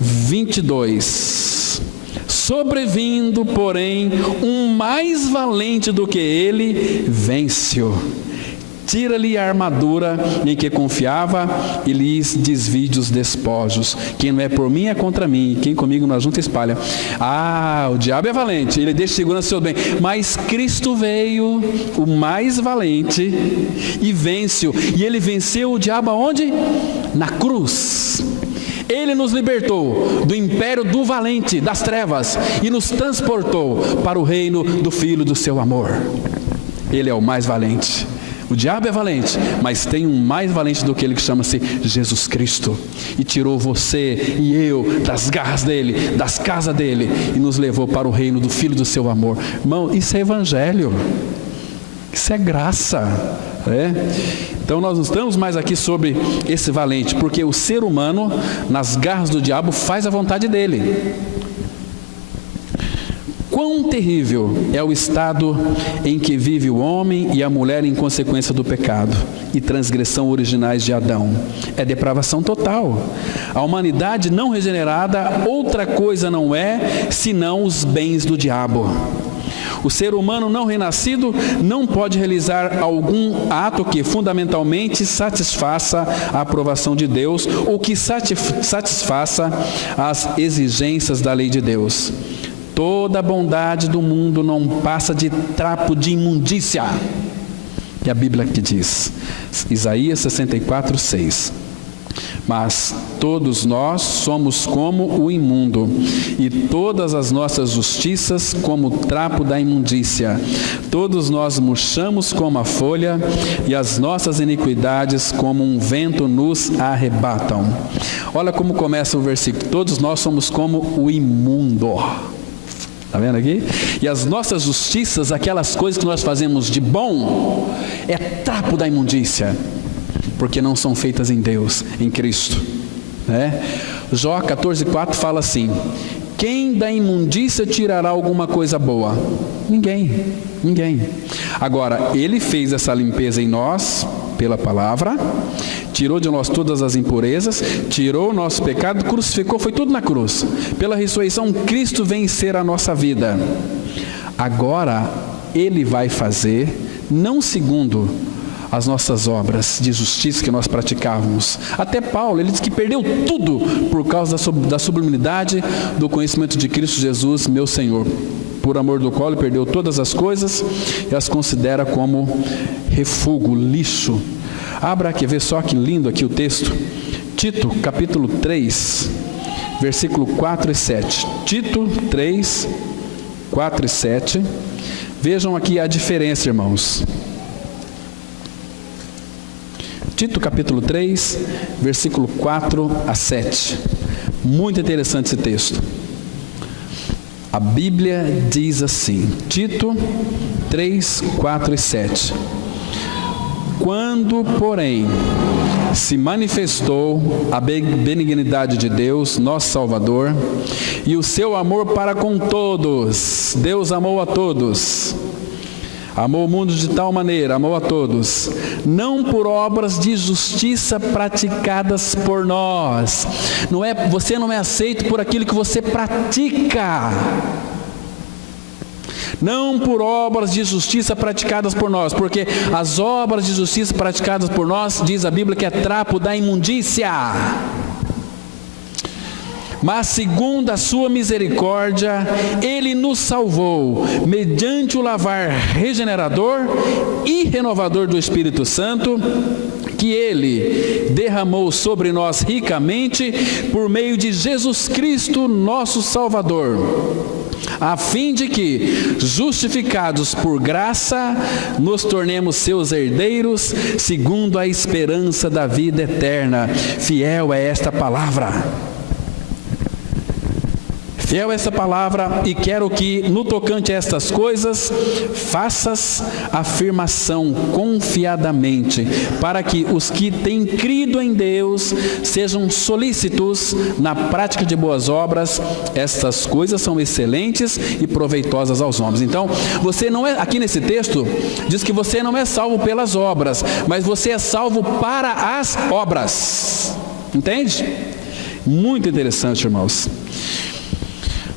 22. Sobrevindo, porém, um mais valente do que ele, vence-o. Tira-lhe a armadura em que confiava e lhes desvide os despojos. Quem não é por mim é contra mim, quem comigo não ajunta espalha. Ah, o diabo é valente, ele deixa segurança do seu bem. Mas Cristo veio, o mais valente, e vence-o. E ele venceu o diabo aonde? Na cruz. Ele nos libertou do império do valente, das trevas, e nos transportou para o reino do Filho do seu amor. Ele é o mais valente. O diabo é valente, mas tem um mais valente do que ele, que chama-se Jesus Cristo. E tirou você e eu das garras dele, das casas dele, e nos levou para o reino do Filho do seu amor. Irmão, isso é evangelho. Isso é graça. Então nós não estamos mais aqui sobre esse valente, porque o ser humano, nas garras do diabo, faz a vontade dele. Quão terrível é o estado em que vive o homem e a mulher em consequência do pecado e transgressão originais de Adão. É depravação total. A humanidade não regenerada, outra coisa não é, senão os bens do diabo. O ser humano não renascido não pode realizar algum ato que fundamentalmente satisfaça a aprovação de Deus ou que satisfaça as exigências da lei de Deus. Toda a bondade do mundo não passa de trapo de imundícia. É a Bíblia que diz. Isaías 64, 6. Mas todos nós somos como o imundo, e todas as nossas justiças como o trapo da imundícia. Todos nós murchamos como a folha, e as nossas iniquidades como um vento nos arrebatam. Olha como começa o versículo. Todos nós somos como o imundo. Está vendo aqui? E as nossas justiças, aquelas coisas que nós fazemos de bom, é trapo da imundícia, porque não são feitas em Deus, em Cristo, né? Jó 14,4 fala assim: quem da imundícia tirará alguma coisa boa? Ninguém. Agora, Ele fez essa limpeza em nós, pela palavra, tirou de nós todas as impurezas, tirou o nosso pecado, crucificou, foi tudo na cruz. Pela ressurreição, Cristo vencer a nossa vida. Agora, Ele vai fazer, não segundo as nossas obras de justiça que nós praticávamos. Até Paulo, ele diz que perdeu tudo por causa da sublimidade do conhecimento de Cristo Jesus, meu Senhor, por amor do qual ele perdeu todas as coisas e as considera como refúgio, lixo. Abra aqui, vê só que lindo aqui o texto. Tito, capítulo 3, versículo 4 e 7. Tito 3, 4 e 7. Vejam aqui a diferença, irmãos. Tito capítulo 3, versículo 4 a 7. Muito interessante esse texto. A Bíblia diz assim, Tito 3, 4 e 7. Quando, porém, se manifestou a benignidade de Deus, nosso Salvador, e o seu amor para com todos, Deus amou a todos, amou o mundo de tal maneira, amou a todos, não por obras de justiça praticadas por nós. Você não é aceito por aquilo que você pratica. Não por obras de justiça praticadas por nós, porque as obras de justiça praticadas por nós, diz a Bíblia, que é trapo da imundícia. Mas segundo a sua misericórdia, Ele nos salvou, mediante o lavar regenerador e renovador do Espírito Santo, que Ele derramou sobre nós ricamente, por meio de Jesus Cristo, nosso Salvador, a fim de que, justificados por graça, nos tornemos seus herdeiros, segundo a esperança da vida eterna. Fiel é esta palavra. Fiel essa palavra, e quero que, no tocante a estas coisas, faças afirmação confiadamente, para que os que têm crido em Deus sejam solícitos na prática de boas obras. Estas coisas são excelentes e proveitosas aos homens. Então, você não é, aqui nesse texto, diz que você não é salvo pelas obras, mas você é salvo para as obras. Entende? Muito interessante, irmãos.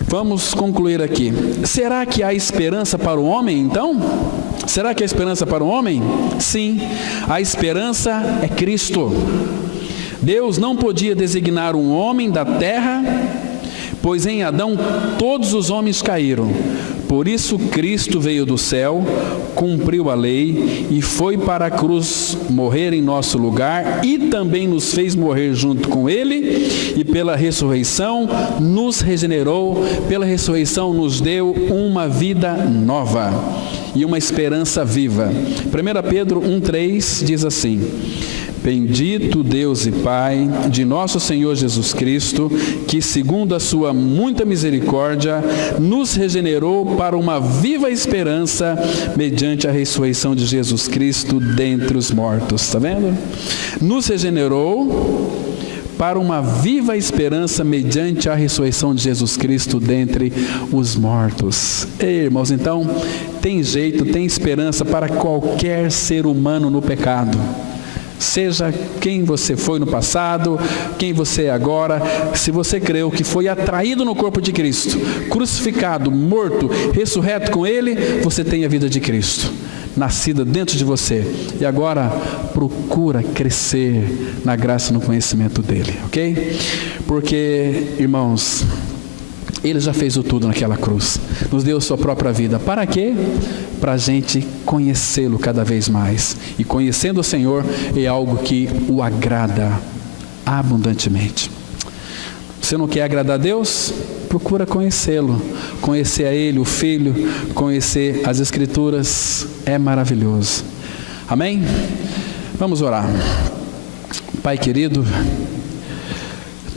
Vamos concluir aqui. Será que há esperança para o homem, então? Será que há esperança para o homem? Sim, a esperança é Cristo. Deus não podia designar um homem da terra, pois em Adão todos os homens caíram. Por isso Cristo veio do céu, cumpriu a lei e foi para a cruz morrer em nosso lugar, e também nos fez morrer junto com Ele, e pela ressurreição nos regenerou, pela ressurreição nos deu uma vida nova e uma esperança viva. 1 Pedro 1,3 diz assim: Bendito Deus e Pai de nosso Senhor Jesus Cristo, que segundo a sua muita misericórdia nos regenerou para uma viva esperança mediante a ressurreição de Jesus Cristo dentre os mortos. Está vendo? Nos regenerou para uma viva esperança mediante a ressurreição de Jesus Cristo dentre os mortos. Ei, irmãos, então tem jeito, tem esperança para qualquer ser humano no pecado. Seja quem você foi no passado, quem você é agora, se você creu que foi atraído no corpo de Cristo, crucificado, morto, ressurreto com Ele, você tem a vida de Cristo, nascida dentro de você. E agora procura crescer na graça e no conhecimento dEle, ok? Porque, irmãos, Ele já fez o tudo naquela cruz, nos deu a sua própria vida. Para quê? Para a gente conhecê-lo cada vez mais. E conhecendo o Senhor é algo que o agrada. abundantemente. Você não quer agradar a Deus? Procura conhecê-lo, conhecer a Ele, o Filho, conhecer as Escrituras, é maravilhoso. Amém? Vamos orar. Pai querido,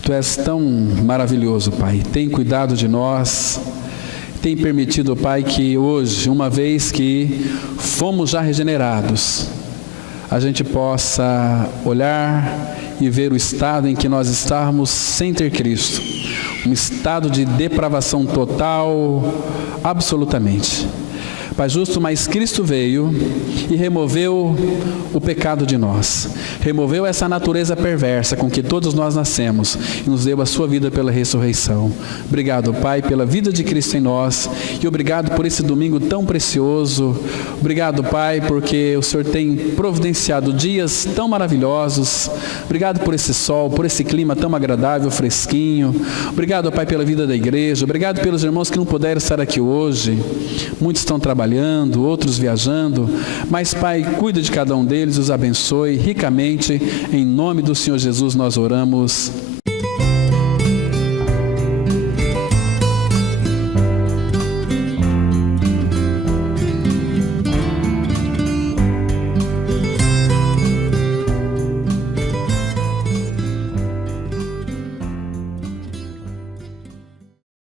Tu és tão maravilhoso, Pai, tem cuidado de nós, tem permitido, Pai, que hoje, uma vez que fomos já regenerados, a gente possa olhar e ver o estado em que nós estávamos sem ter Cristo, um estado de depravação total, absolutamente. Pai justo, mas Cristo veio e removeu o pecado de nós, removeu essa natureza perversa com que todos nós nascemos e nos deu a sua vida pela ressurreição. Obrigado, Pai, pela vida de Cristo em nós e obrigado por esse domingo tão precioso. Obrigado, Pai, porque o Senhor tem providenciado dias tão maravilhosos. Obrigado por esse sol, por esse clima tão agradável, fresquinho. Obrigado, Pai, pela vida da igreja. Obrigado pelos irmãos que não puderam estar aqui hoje. Muitos estão trabalhando, outros viajando, mas Pai, cuida de cada um deles, os abençoe ricamente, em nome do Senhor Jesus nós oramos,